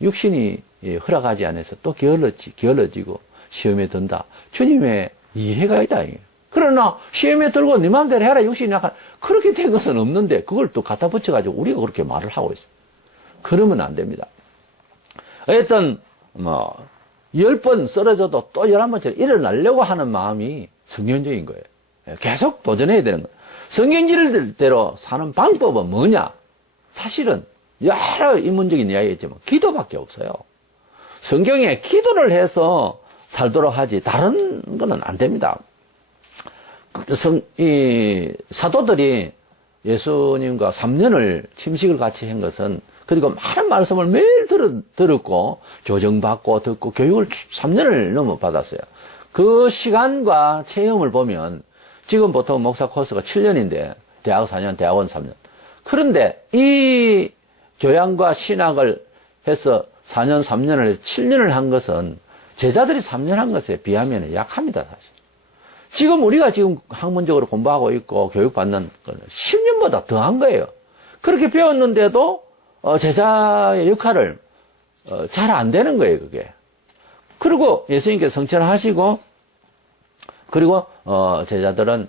육신이 허락하지 않아서 또 게을러지고 시험에 든다. 주님의 이해가 있다. 그러나 시험에 들고 네 마음대로 해라 육신이 약한 그렇게 된 것은 없는데 그걸 또 갖다 붙여가지고 우리가 그렇게 말을 하고 있어요. 그러면 안 됩니다. 어쨌든 10번 쓰러져도 또 11번째로 일어나려고 하는 마음이 성경적인 거예요. 계속 도전해야 되는 거예요. 성경진리대로 사는 방법은 뭐냐? 사실은 여러 인문적인 이야기가 있지만 기도밖에 없어요. 성경에 기도를 해서 살도록 하지 다른 거는 안 됩니다. 사도들이 예수님과 3년을 침식을 같이 한 것은 그리고 많은 말씀을 매일 들었고 교정받고 듣고 교육을 3년을 넘어 받았어요. 그 시간과 체험을 보면 지금 보통 목사 코스가 7년인데 대학 4년, 대학원 3년. 그런데 이 교양과 신학을 해서 4년, 3년을 해서 7년을 한 것은 제자들이 3년 한 것에 비하면 약합니다, 사실. 지금 우리가 지금 학문적으로 공부하고 있고 교육받는 건 10년보다 더 한 거예요. 그렇게 배웠는데도 제자의 역할을 잘 안 되는 거예요, 그게. 그리고 예수님께서 성천하시고 그리고 제자들은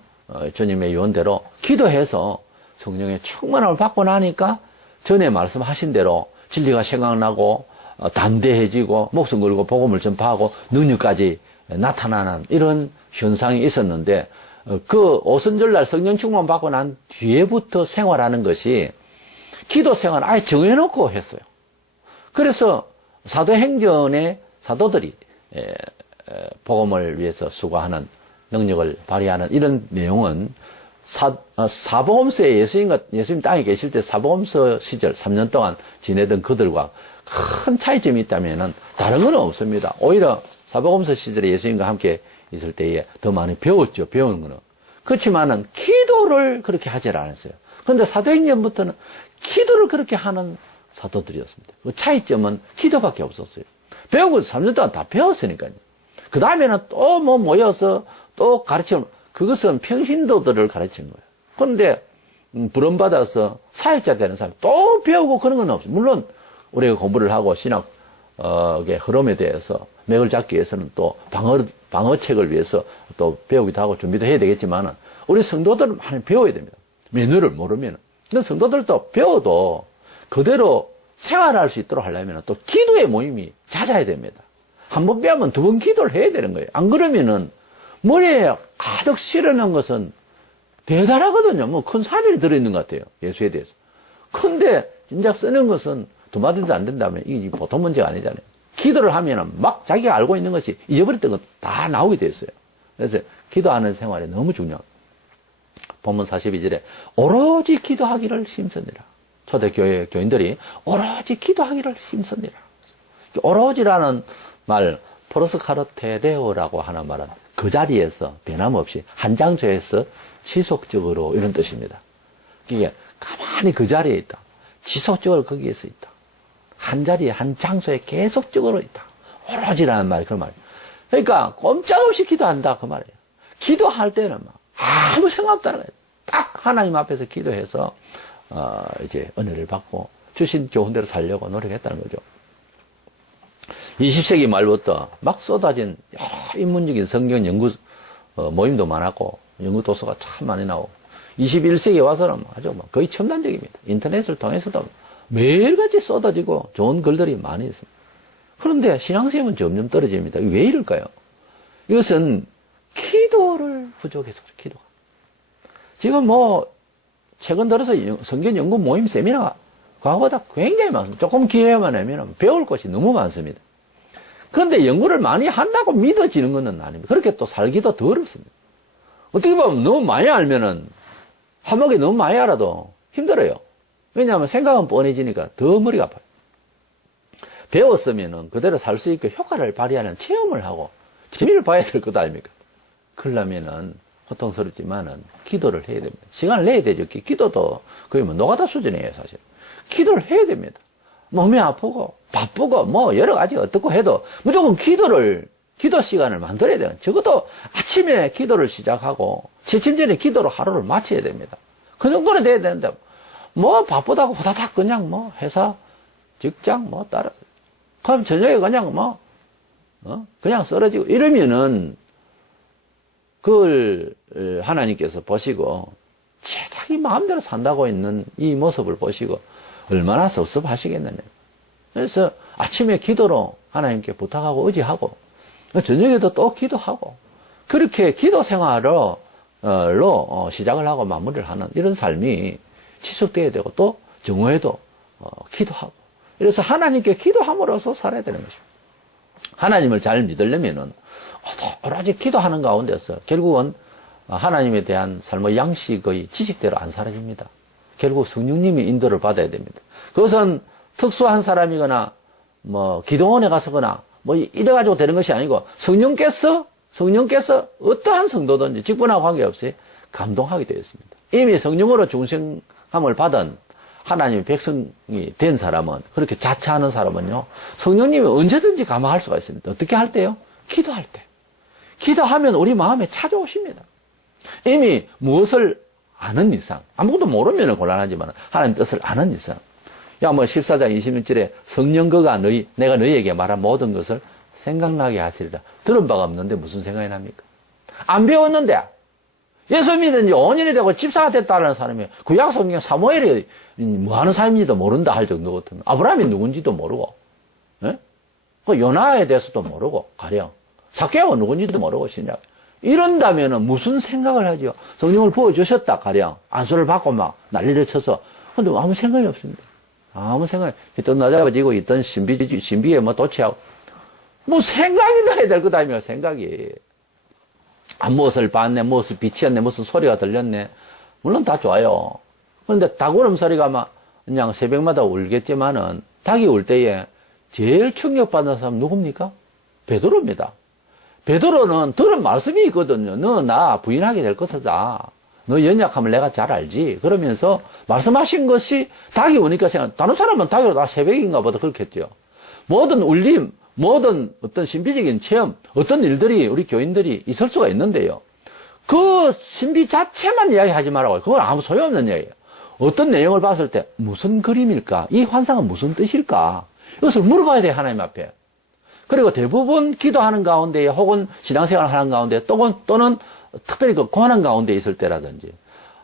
주님의 유언대로 기도해서 성령의 충만함을 받고 나니까 전에 말씀하신 대로 진리가 생각나고 담대해지고 목숨 걸고 복음을 전파하고 능력까지 나타나는 이런 현상이 있었는데 그 오순절날 성령 충만 받고 난 뒤에부터 생활하는 것이 기도 생활을 아예 정해놓고 했어요. 그래서 사도행전의 사도들이 복음을 위해서 수고하는 능력을 발휘하는 이런 내용은 사복음서에 예수님 땅에 계실 때 사복음서 시절 3년 동안 지내던 그들과 큰 차이점이 있다면 다른 건 없습니다. 오히려 사복음서 시절에 예수님과 함께 있을 때에 더 많이 배웠죠. 배우는 거는. 그렇지만은 기도를 그렇게 하질 않았어요. 그런데 사도행전부터는 기도를 그렇게 하는 사도들이었습니다. 그 차이점은 기도밖에 없었어요. 배운 것도 3년 동안 다 배웠으니까요. 그 다음에는 또 모여서 또 가르치는, 그것은 평신도들을 가르치는 거예요. 그런데 부름받아서 사역자 되는 사람이 또 배우고 그런 건 없어요. 물론 우리가 공부를 하고 신학의 흐름에 대해서 맥을 잡기 위해서는 또 방어책을 위해서 또 배우기도 하고 준비도 해야 되겠지만 우리 성도들은 많이 배워야 됩니다. 매너를 모르면. 근데 성도들도 배워도 그대로 생활할 수 있도록 하려면 또 기도의 모임이 잦아야 됩니다. 한 번 배우면 두 번 기도를 해야 되는 거예요. 안 그러면은 머리에 가득 실어놓은 것은 대단하거든요. 뭐 큰 사전이 들어있는 것 같아요. 예수에 대해서. 근데 진작 쓰는 것은 두 마디도 안 된다면 이게 보통 문제가 아니잖아요. 기도를 하면은 막 자기가 알고 있는 것이 잊어버렸던 것 다 나오게 돼 있어요. 그래서 기도하는 생활이 너무 중요합니다. 본문 42절에 오로지 기도하기를 힘쓰니라. 초대교회 교인들이 오로지 기도하기를 힘쓰니라. 오로지라는 말, 포르스카르테레오라고 하는 말은 그 자리에서 변함없이 한 장소에서 지속적으로 이런 뜻입니다. 이게 가만히 그 자리에 있다. 지속적으로 거기에서 있다. 한 자리에 한 장소에 계속적으로 있다. 오로지라는 말이 그 말이에요. 그러니까 꼼짝없이 기도한다 그 말이에요. 기도할 때는 막 아무 생각 없다는 거예요. 딱 하나님 앞에서 기도해서 이제 은혜를 받고 주신 교훈대로 살려고 노력했다는 거죠. 20세기 말부터 막 쏟아진 여러 인문적인 성경 연구 모임도 많았고 연구 도서가 참 많이 나오고 21세기에 와서는 아주 거의 첨단적입니다. 인터넷을 통해서도 매일같이 쏟아지고 좋은 글들이 많이 있습니다. 그런데 신앙생활은 점점 떨어집니다. 왜 이럴까요? 이것은 기도를 부족해서 그래요. 기도가. 지금 최근 들어서 성경 연구 모임 세미나가 과거보다 굉장히 많습니다. 조금 기회만 하면 배울 것이 너무 많습니다. 그런데 연구를 많이 한다고 믿어지는 것은 아닙니다. 그렇게 또 살기도 더 어렵습니다. 어떻게 보면 너무 많이 알면은, 한목에 너무 많이 알아도 힘들어요. 왜냐하면 생각은 뻔해지니까 더 머리가 아파요. 배웠으면은 그대로 살 수 있고 효과를 발휘하는 체험을 하고 재미를 봐야 될 것 아닙니까? 그러려면은 고통스럽지만은 기도를 해야 됩니다. 시간을 내야 되죠. 기도도 거의 노가다 수준이에요, 사실. 기도를 해야 됩니다. 몸이 아프고 바쁘고 여러 가지 어떻고 해도 무조건 기도 시간을 만들어야 돼요. 적어도 아침에 기도를 시작하고 취침 전에 기도로 하루를 마쳐야 됩니다. 그 정도는 돼야 되는데 바쁘다고 후다닥 그냥 회사 직장 따라 그럼 저녁에 그냥 그냥 쓰러지고 이러면은 그걸 하나님께서 보시고 자기 마음대로 산다고 있는 이 모습을 보시고 얼마나 섭섭하시겠느냐. 그래서 아침에 기도로 하나님께 부탁하고 의지하고 저녁에도 또 기도하고 그렇게 기도 생활로 시작을 하고 마무리를 하는 이런 삶이 지속돼야 되고 또 정오에도 기도하고 그래서 하나님께 기도함으로써 살아야 되는 것입니다. 하나님을 잘 믿으려면은 오로지 기도하는 가운데서 결국은 하나님에 대한 삶의 양식의 지식대로 안 사라집니다. 결국 성령님이 인도를 받아야 됩니다. 그것은 특수한 사람이거나 기도원에 가서거나 이래가지고 되는 것이 아니고 성령께서 어떠한 성도든지 직분하고 관계없이 감동하게 되어 있습니다. 이미 성령으로 중생함을 받은 하나님의 백성이 된 사람은 그렇게 자처하는 사람은요 성령님이 언제든지 감화할 수가 있습니다. 어떻게 할 때요? 기도할 때. 기도하면 우리 마음에 찾아오십니다. 이미 무엇을 아는 이상 아무것도 모르면 곤란하지만 하나님 뜻을 아는 이상 14장 26절에 성령거가 내가 너희에게 말한 모든 것을 생각나게 하시리라. 들은 바가 없는데 무슨 생각이 납니까? 안 배웠는데 예수 믿은 지 5년이 되고 집사가 됐다는 사람이 구약 성경 사무엘이 뭐하는 사람인지도 모른다 할 정도 같으면 아브라함이 누군지도 모르고 그 요나에 대해서도 모르고 가령 사케오가 누군지도 모르고 신약 이런다면은 무슨 생각을 하죠? 성령을 부어주셨다 가령 안수를 받고 막 난리를 쳐서 근데 아무 생각이 없습니다. 아무 생각이 있던 낮아지고 있던 신비에 도취하고 생각이 나야 될 것 아닙니까? 생각이 무엇을 봤네, 무엇을 비치었네, 무슨 소리가 들렸네. 물론 다 좋아요. 그런데 닭 울음소리가 그냥 새벽마다 울겠지만은 닭이 울 때에 제일 충격받는 사람 누굽니까? 베드로입니다. 베드로는 들은 말씀이 있거든요. 너 나 부인하게 될 것이다. 너 연약함을 내가 잘 알지. 그러면서 말씀하신 것이 닭이 우니까 다른 사람은 닭이 다 새벽인가 보다 그렇겠죠. 모든 울림, 모든 어떤 신비적인 체험, 어떤 일들이 우리 교인들이 있을 수가 있는데요. 그 신비 자체만 이야기하지 말라고요. 그건 아무 소용없는 이야기예요. 어떤 내용을 봤을 때 무슨 그림일까? 이 환상은 무슨 뜻일까? 이것을 물어봐야 돼요. 하나님 앞에. 그리고 대부분 기도하는 가운데 혹은 신앙생활 하는 가운데 또는 특별히 그 고난한 가운데 있을 때라든지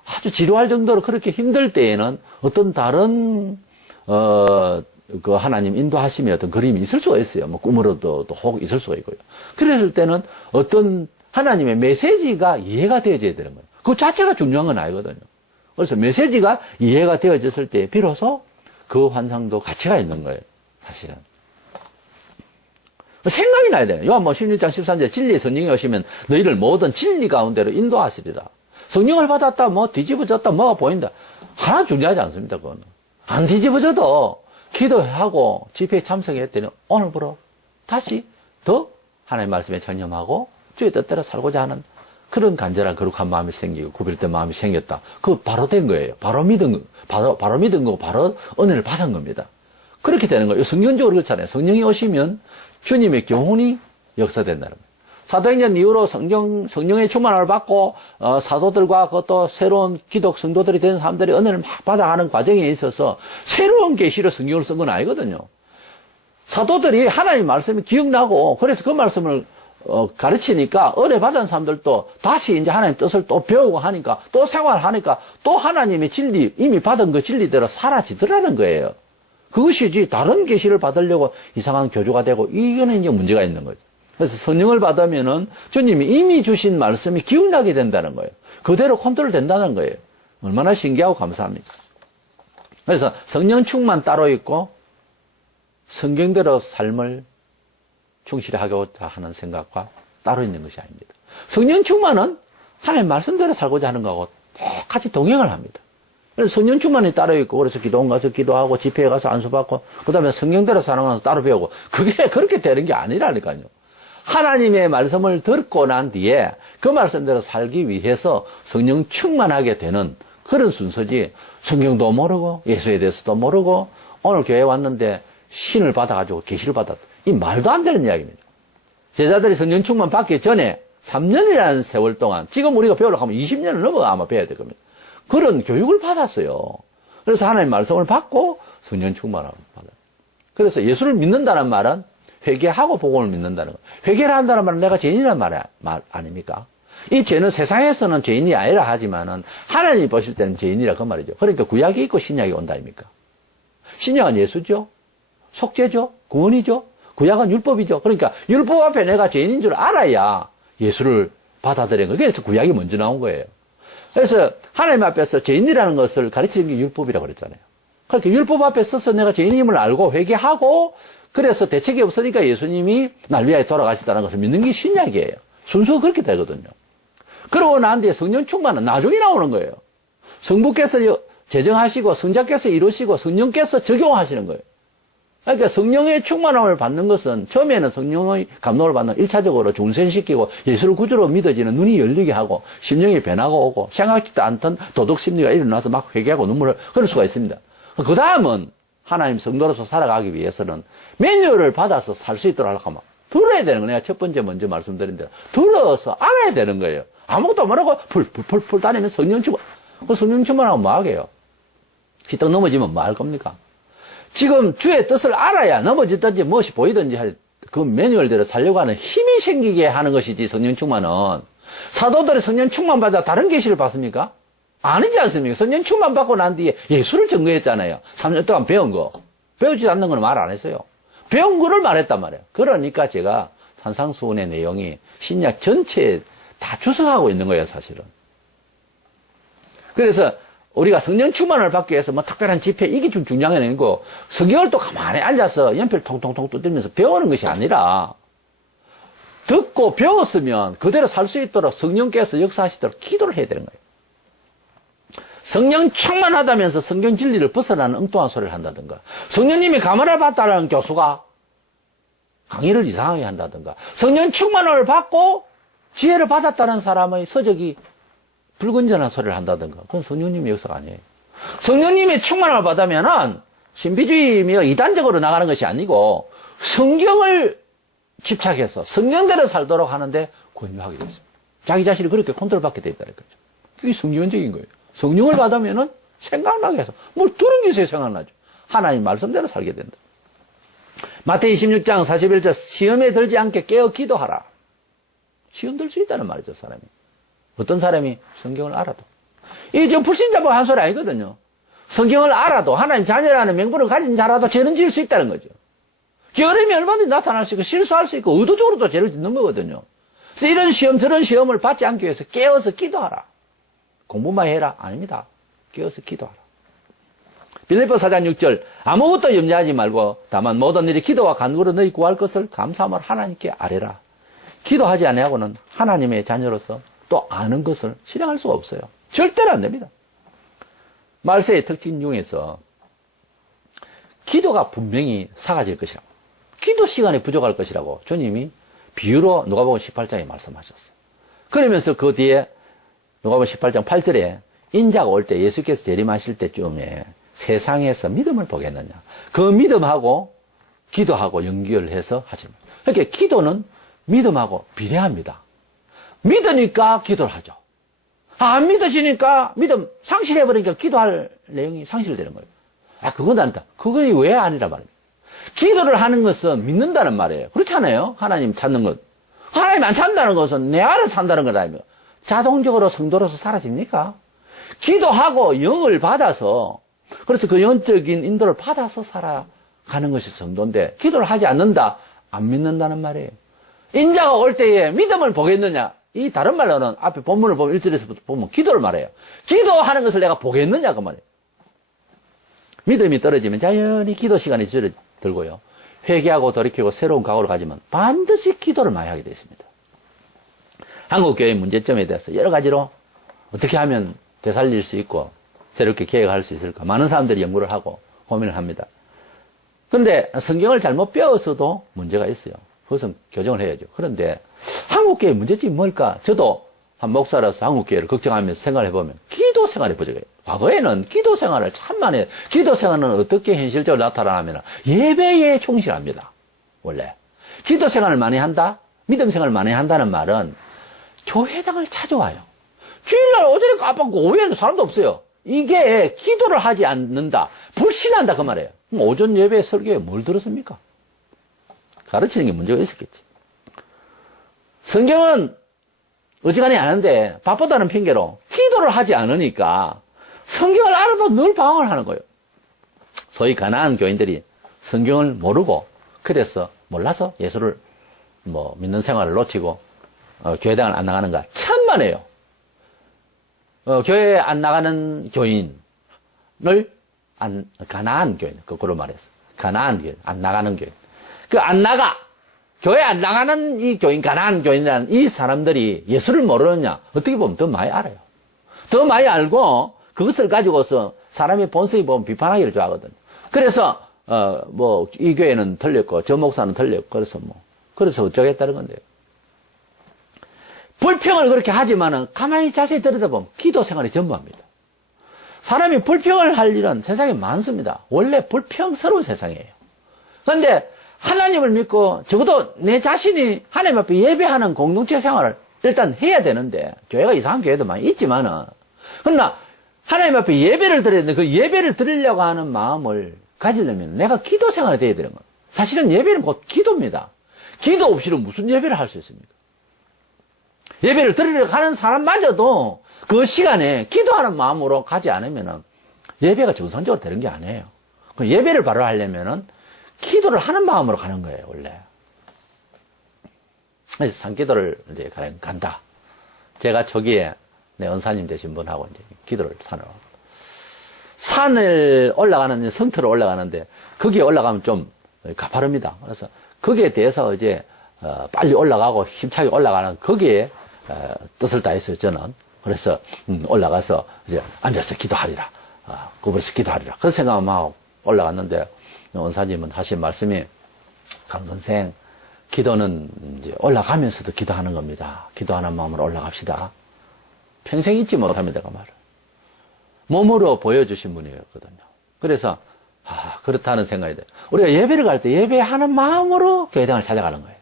아주 지루할 정도로 그렇게 힘들 때에는 어떤 다른 그 하나님 인도하심의 어떤 그림이 있을 수가 있어요. 꿈으로도 혹 있을 수가 있고요. 그랬을 때는 어떤 하나님의 메시지가 이해가 되어져야 되는 거예요. 그 자체가 중요한 건 아니거든요. 그래서 메시지가 이해가 되어졌을 때 비로소 그 환상도 가치가 있는 거예요, 사실은. 생각이 나야 돼요. 요한 16장 13절 진리의 성령이 오시면 너희를 모든 진리 가운데로 인도하시리라. 성령을 받았다, 뒤집어졌다, 뭐가 보인다. 하나 중요하지 않습니다, 그거는. 안 뒤집어져도 기도하고 집회에 참석했더니 오늘부로 다시 더 하나님의 말씀에 전념하고 주의 뜻대로 살고자 하는 그런 간절한 거룩한 마음이 생기고 구별된 마음이 생겼다. 그거 바로 된 거예요. 바로 믿은 거고 바로 은혜를 받은 겁니다. 그렇게 되는 거예요. 성경적으로 그렇잖아요. 성령이 오시면 주님의 교훈이 역사된다는 거예요. 사도행전 이후로 성령의 충만함을 받고 사도들과 그것도 새로운 기독 성도들이 된 사람들이 은혜를 막 받아가는 과정에 있어서 새로운 계시로 성경을 쓴 건 아니거든요. 사도들이 하나님의 말씀이 기억나고 그래서 그 말씀을 가르치니까 은혜 받은 사람들도 다시 이제 하나님 뜻을 또 배우고 하니까 또 생활하니까 또 하나님의 진리 이미 받은 그 진리대로 사라지더라는 거예요. 그것이지 다른 계시를 받으려고 이상한 교조가 되고 이거는 이제 문제가 있는 거죠. 그래서 성령을 받으면은 주님이 이미 주신 말씀이 기억나게 된다는 거예요. 그대로 컨트롤 된다는 거예요. 얼마나 신기하고 감사합니까? 그래서 성령 충만 따로 있고 성경대로 삶을 충실히 하고자 하는 생각과 따로 있는 것이 아닙니다. 성령 충만은 하나님 말씀대로 살고자 하는 거하고 똑같이 동행을 합니다. 그래서 성령 충만이 따로 있고 그래서 기도원 가서 기도하고 집회에 가서 안수받고 그 다음에 성경대로 사는 것은 따로 배우고 그게 그렇게 되는 게 아니라니까요. 하나님의 말씀을 듣고 난 뒤에 그 말씀대로 살기 위해서 성령 충만하게 되는 그런 순서지 성경도 모르고 예수에 대해서도 모르고 오늘 교회에 왔는데 신을 받아가지고 계시를 받았다. 이 말도 안 되는 이야기입니다. 제자들이 성령 충만 받기 전에 3년이라는 세월 동안 지금 우리가 배우려고 하면 20년을 넘어 아마 배워야 될 겁니다. 그런 교육을 받았어요. 그래서 하나님의 말씀을 받고 성령 충만을 받아요. 그래서 예수를 믿는다는 말은 회개하고 복음을 믿는다는 거. 회개를 한다는 말은 내가 죄인이라는 말 아닙니까? 이 죄는 세상에서는 죄인이 아니라 하지만은 하나님이 보실 때는 죄인이라 그 말이죠. 그러니까 구약이 있고 신약이 온다 아닙니까? 신약은 예수죠. 속죄죠. 구원이죠. 구약은 율법이죠. 그러니까 율법 앞에 내가 죄인인 줄 알아야 예수를 받아들이는 거예요. 그래서 구약이 먼저 나온 거예요. 그래서 하나님 앞에서 죄인이라는 것을 가르치는 게 율법이라고 그랬잖아요. 그렇게 율법 앞에 서서 내가 죄인임을 알고 회개하고 그래서 대책이 없으니까 예수님이 날 위하여 돌아가시다는 것을 믿는 게 신약이에요. 순서가 그렇게 되거든요. 그러고 난 뒤에 성령 충만은 나중에 나오는 거예요. 성부께서 제정하시고 성자께서 이루시고 성령께서 적용하시는 거예요. 그러니까 성령의 충만함을 받는 것은 처음에는 성령의 감동을 받는 1차적으로 중생시키고 예수를 구주로 믿어지는 눈이 열리게 하고 심령이 변하고 오고 생각지도 않던 도덕 심리가 일어나서 막 회개하고 눈물을 그럴 수가 있습니다. 그 다음은 하나님 성도로서 살아가기 위해서는 매뉴얼을 받아서 살 수 있도록 하면 들어야 되는 거예요. 내가 첫 번째 먼저 말씀드린 대로 들어서 알아야 되는 거예요. 아무것도 모르고 풀 다니면 성령 충만. 그 성령 충만하면 뭐 하게요? 휘떡 넘어지면 뭐 할 겁니까? 지금 주의 뜻을 알아야 넘어지든지 무엇이 보이든지 할 그 매뉴얼대로 살려고 하는 힘이 생기게 하는 것이지 성령 충만은. 사도들이 성령 충만 받아 다른 계시를 받습니까? 아니지 않습니까? 성령 충만 받고 난 뒤에 예수를 증거했잖아요. 3년 동안 배운 거. 배우지 않는 건 말 안 했어요. 배운 거를 말했단 말이에요. 그러니까 제가 산상수훈의 내용이 신약 전체에 다 주석하고 있는 거예요, 사실은. 그래서 우리가 성령 충만을 받기 위해서 뭐 특별한 집회 이게 좀 중요한 게 아니고 성경을 또 가만히 앉아서 연필 통통통 두드리면서 배우는 것이 아니라 듣고 배웠으면 그대로 살 수 있도록 성령께서 역사하시도록 기도를 해야 되는 거예요. 성령 충만하다면서 성경 진리를 벗어나는 엉뚱한 소리를 한다든가 성령님이 가만을 받다라는 교수가 강의를 이상하게 한다든가 성령 충만을 받고 지혜를 받았다는 사람의 서적이 불건전한 소리를 한다든가 그건 성령님의 역사가 아니에요. 성령님의 충만을 받으면은 신비주의며 이단적으로 나가는 것이 아니고 성경을 집착해서 성경대로 살도록 하는데 권유하게 됐습니다. 자기 자신이 그렇게 컨트롤받게 돼 있다는 거죠. 그게 성경적인 거예요. 성령을 받으면은 생각나게 해서 뭘 들은 게 생각나죠. 하나님 말씀대로 살게 된다. 마태복음 26장 41절 시험에 들지 않게 깨어 기도하라. 시험 들 수 있다는 말이죠, 사람이. 어떤 사람이 성경을 알아도. 이게 지금 불신자복 한 소리 아니거든요. 성경을 알아도 하나님 자녀라는 명분을 가진 자라도 죄는 지을 수 있다는 거죠. 어려움이 얼마든지 나타날 수 있고 실수할 수 있고 의도적으로도 죄를 짓는 거거든요. 그래서 이런 시험 저런 시험을 받지 않기 위해서 깨어서 기도하라. 공부만 해라. 아닙니다. 깨어서 기도하라. 빌립보 4장 6절 아무것도 염려하지 말고 다만 모든 일이 기도와 간구로 너희 구할 것을 감사함으로 하나님께 아뢰라. 기도하지 아니하고는 하나님의 자녀로서 또 아는 것을 실행할 수가 없어요. 절대로 안 됩니다. 말세의 특징 중에서 기도가 분명히 사라질 것이라고, 기도 시간이 부족할 것이라고 주님이 비유로 누가복음 18장에 말씀하셨어요. 그러면서 그 뒤에 누가복음 18장 8절에 인자가 올 때 예수께서 재림하실 때쯤에 세상에서 믿음을 보겠느냐. 그 믿음하고 기도하고 연결해서 하시는 거예요. 그러니까 기도는 믿음하고 비례합니다. 믿으니까 기도를 하죠. 안 믿어지니까 믿음 상실해버리니까 기도할 내용이 상실되는 거예요. 그건 아니다. 그건 왜 아니라 말입니다. 기도를 하는 것은 믿는다는 말이에요. 그렇잖아요. 하나님 찾는 것. 하나님 안 찾는다는 것은 내 안에 산다는 것 아닙니까? 자동적으로 성도로서 사라집니까? 기도하고 영을 받아서, 그래서 그 영적인 인도를 받아서 살아가는 것이 성도인데, 기도를 하지 않는다, 안 믿는다는 말이에요. 인자가 올 때에 믿음을 보겠느냐? 이 다른 말로는 앞에 본문을 보면 1절에서부터 보면 기도를 말해요. 기도하는 것을 내가 보겠느냐 그 말이에요. 믿음이 떨어지면 자연히 기도 시간이 줄어들고요. 회개하고 돌이키고 새로운 각오를 가지면 반드시 기도를 많이 하게 되어 있습니다. 한국교회의 문제점에 대해서 여러 가지로 어떻게 하면 되살릴 수 있고 새롭게 개혁할 수 있을까 많은 사람들이 연구를 하고 고민을 합니다. 그런데 성경을 잘못 배워서도 문제가 있어요. 그것은 교정을 해야죠. 그런데 한국교회의 문제점이 뭘까? 저도 한 목사로서 한국교회를 걱정하면서 생각해보면 기도 생활이 부족해요. 과거에는 기도 생활을 참 많이 해요. 기도 생활은 어떻게 현실적으로 나타나냐면 예배에 충실합니다. 원래. 기도 생활을 많이 한다? 믿음 생활을 많이 한다는 말은 교회당을 찾아와요. 주일날 어제는 깜빡고 오후에는 사람도 없어요. 이게 기도를 하지 않는다. 불신한다 그 말이에요. 그럼 오전 예배 설교에 뭘 들었습니까? 가르치는 게 문제가 있었겠지. 성경은 어지간히 아는데 바쁘다는 핑계로 기도를 하지 않으니까 성경을 알아도 늘 방황을 하는 거예요. 소위 가난한 교인들이 성경을 모르고 그래서 몰라서 예수를 믿는 생활을 놓치고 교회당을 안 나가는가 천만에요. 교회에 안 나가는 교인을 가난한 교인, 거꾸로 말해서 가난한 교인, 안 나가는 교인. 안 나가 교회 안 나가는 이 교인, 가난한 교인이라는 이 사람들이 예수를 모르느냐? 어떻게 보면 더 많이 알아요. 더 많이 알고 그것을 가지고서 사람의 본성이 보면 비판하기를 좋아하거든요. 그래서 이 교회는 틀렸고 저 목사는 틀렸고 그래서 어쩌겠다는 건데요. 불평을 그렇게 하지만은 가만히 자세히 들여다보면 기도 생활이 전무합니다. 사람이 불평을 할 일은 세상에 많습니다. 원래 불평스러운 세상이에요. 그런데 하나님을 믿고 적어도 내 자신이 하나님 앞에 예배하는 공동체 생활을 일단 해야 되는데, 교회가 이상한 교회도 많이 있지만은, 그러나 하나님 앞에 예배를 드려야 되는데 그 예배를 드리려고 하는 마음을 가지려면 내가 기도 생활이 돼야 되는 거예요. 사실은 예배는 곧 기도입니다. 기도 없이는 무슨 예배를 할 수 있습니까? 예배를 드리려고 하는 사람마저도 그 시간에 기도하는 마음으로 가지 않으면 예배가 정상적으로 되는 게 아니에요. 그 예배를 바로 하려면은 기도를 하는 마음으로 가는 거예요, 원래. 그래서 산기도를 이제 간다. 제가 초기에 내 은사님 되신 분하고 이제 기도를 산을 올라가는, 성터를 올라가는데, 거기에 올라가면 좀 가파릅니다. 그래서 거기에 대해서 이제, 빨리 올라가고 힘차게 올라가는 거기에, 뜻을 다했어요, 저는. 그래서, 올라가서 이제 앉아서 기도하리라. 구부려서 기도하리라. 그런 생각만 하고 올라갔는데, 원사님은 하신 말씀이, 강 선생, 기도는 이제 올라가면서도 기도하는 겁니다. 기도하는 마음으로 올라갑시다. 평생 잊지 못합니다, 그 말을. 몸으로 보여주신 분이었거든요. 그래서, 그렇다는 생각이 돼요. 우리가 예배를 갈 때 예배하는 마음으로 교회당을 찾아가는 거예요.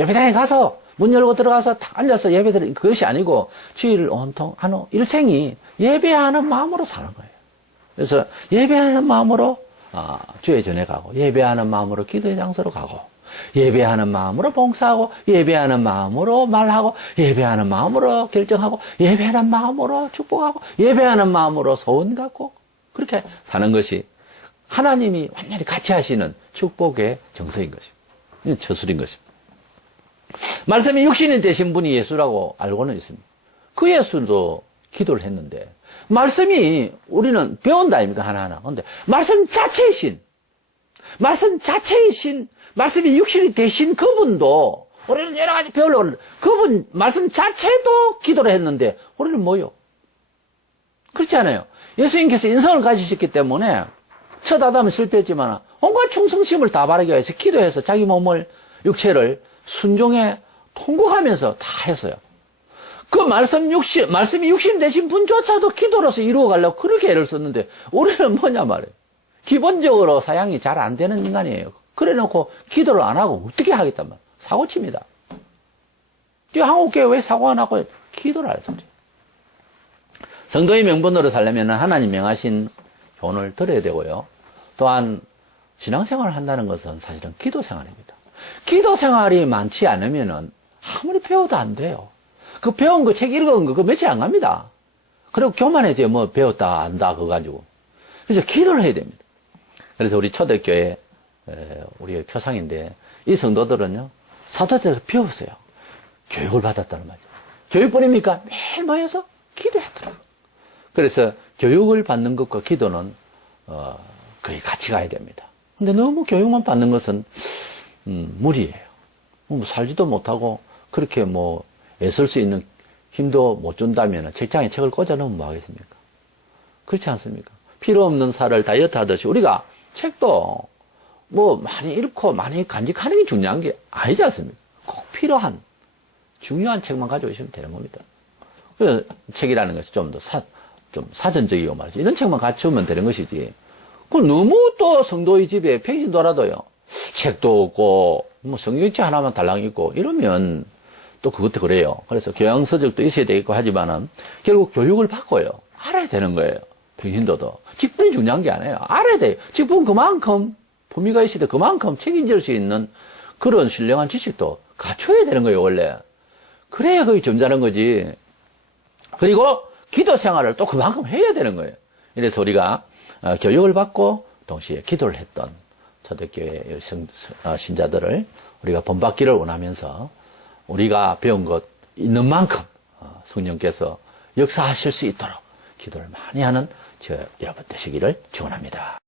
예배당에 가서 문 열고 들어가서 딱 앉아서 예배드리는 그것이 아니고 주일을 온통 하는 일생이 예배하는 마음으로 사는 거예요. 그래서 예배하는 마음으로 주의 전에 가고, 예배하는 마음으로 기도의 장소로 가고, 예배하는 마음으로 봉사하고, 예배하는 마음으로 말하고, 예배하는 마음으로 결정하고, 예배하는 마음으로 축복하고, 예배하는 마음으로 소원 갖고, 그렇게 사는 것이 하나님이 완전히 같이 하시는 축복의 정서인 것입니다. 처술인 것입니다. 말씀이 육신이 되신 분이 예수라고 알고는 있습니다. 그 예수도 기도를 했는데, 말씀이 우리는 배운다 아닙니까? 하나하나. 근데 말씀 자체의 신, 말씀이 육신이 되신 그분도 우리는 여러 가지 배우려고 하는데, 그분 말씀 자체도 기도를 했는데 우리는 뭐요? 그렇지 않아요. 예수님께서 인성을 가지셨기 때문에 첫 아담은 실패했지만 온갖 충성심을 다 바르기 위해서 기도해서 자기 몸을, 육체를 순종에 통곡하면서 다 했어요. 그 말씀이 육신 되신 분조차도 기도로서 이루어가려고 그렇게 애를 썼는데, 우리는 뭐냐 말이에요. 기본적으로 사양이 잘 안 되는 인간이에요. 그래 놓고 기도를 안 하고 어떻게 하겠단 말이에요. 사고칩니다. 한국교회 왜 사고 안 하고 기도를 안 해서 그래요. 성도의 명분으로 살려면 하나님 명하신 교훈을 들어야 되고요. 또한 신앙생활을 한다는 것은 사실은 기도 생활입니다. 기도 생활이 많지 않으면은 아무리 배워도 안 돼요. 그 배운 거, 책 읽은 거, 그거 며칠 안 갑니다. 그리고 교만해져요. 뭐 배웠다, 안다, 그거 가지고. 그래서 기도를 해야 됩니다. 그래서 우리 초대교회, 우리의 표상인데, 이 성도들은요, 사도들에서 배웠어요. 교육을 받았다는 말이죠. 교육뿐입니까? 매일 모여서 기도했더라고요. 그래서 교육을 받는 것과 기도는, 거의 같이 가야 됩니다. 근데 너무 교육만 받는 것은, 무리예요. 뭐 살지도 못하고, 그렇게 뭐, 애쓸 수 있는 힘도 못 준다면 책장에 책을 꽂아놓으면 뭐 하겠습니까? 그렇지 않습니까? 필요 없는 살을 다이어트 하듯이 우리가 책도 뭐 많이 읽고 많이 간직하는 게 중요한 게 아니지 않습니까? 꼭 필요한 중요한 책만 가지고 있으면 되는 겁니다. 그래서 책이라는 것이 좀 더 좀 사전적이고 말이죠. 이런 책만 갖추면 되는 것이지. 그 너무 또 성도의 집에 평신 돌아도요. 책도 없고 뭐 성경책 하나만 달랑 있고 이러면 또 그것도 그래요. 그래서 교양서적도 있어야 되겠고 하지만은 결국 교육을 받고요. 알아야 되는 거예요. 평신도도. 직분이 중요한 게 아니에요. 알아야 돼요. 직분 그만큼 품위가 있을 때 그만큼 책임질 수 있는 그런 신령한 지식도 갖춰야 되는 거예요, 원래. 그래야 그게 점잖은 거지. 그리고 기도 생활을 또 그만큼 해야 되는 거예요. 이래서 우리가 교육을 받고 동시에 기도를 했던 초대교회 신자들을 우리가 본받기를 원하면서 우리가 배운 것 있는 만큼 성령께서 역사하실 수 있도록 기도를 많이 하는 저 여러분 되시기를 축원합니다.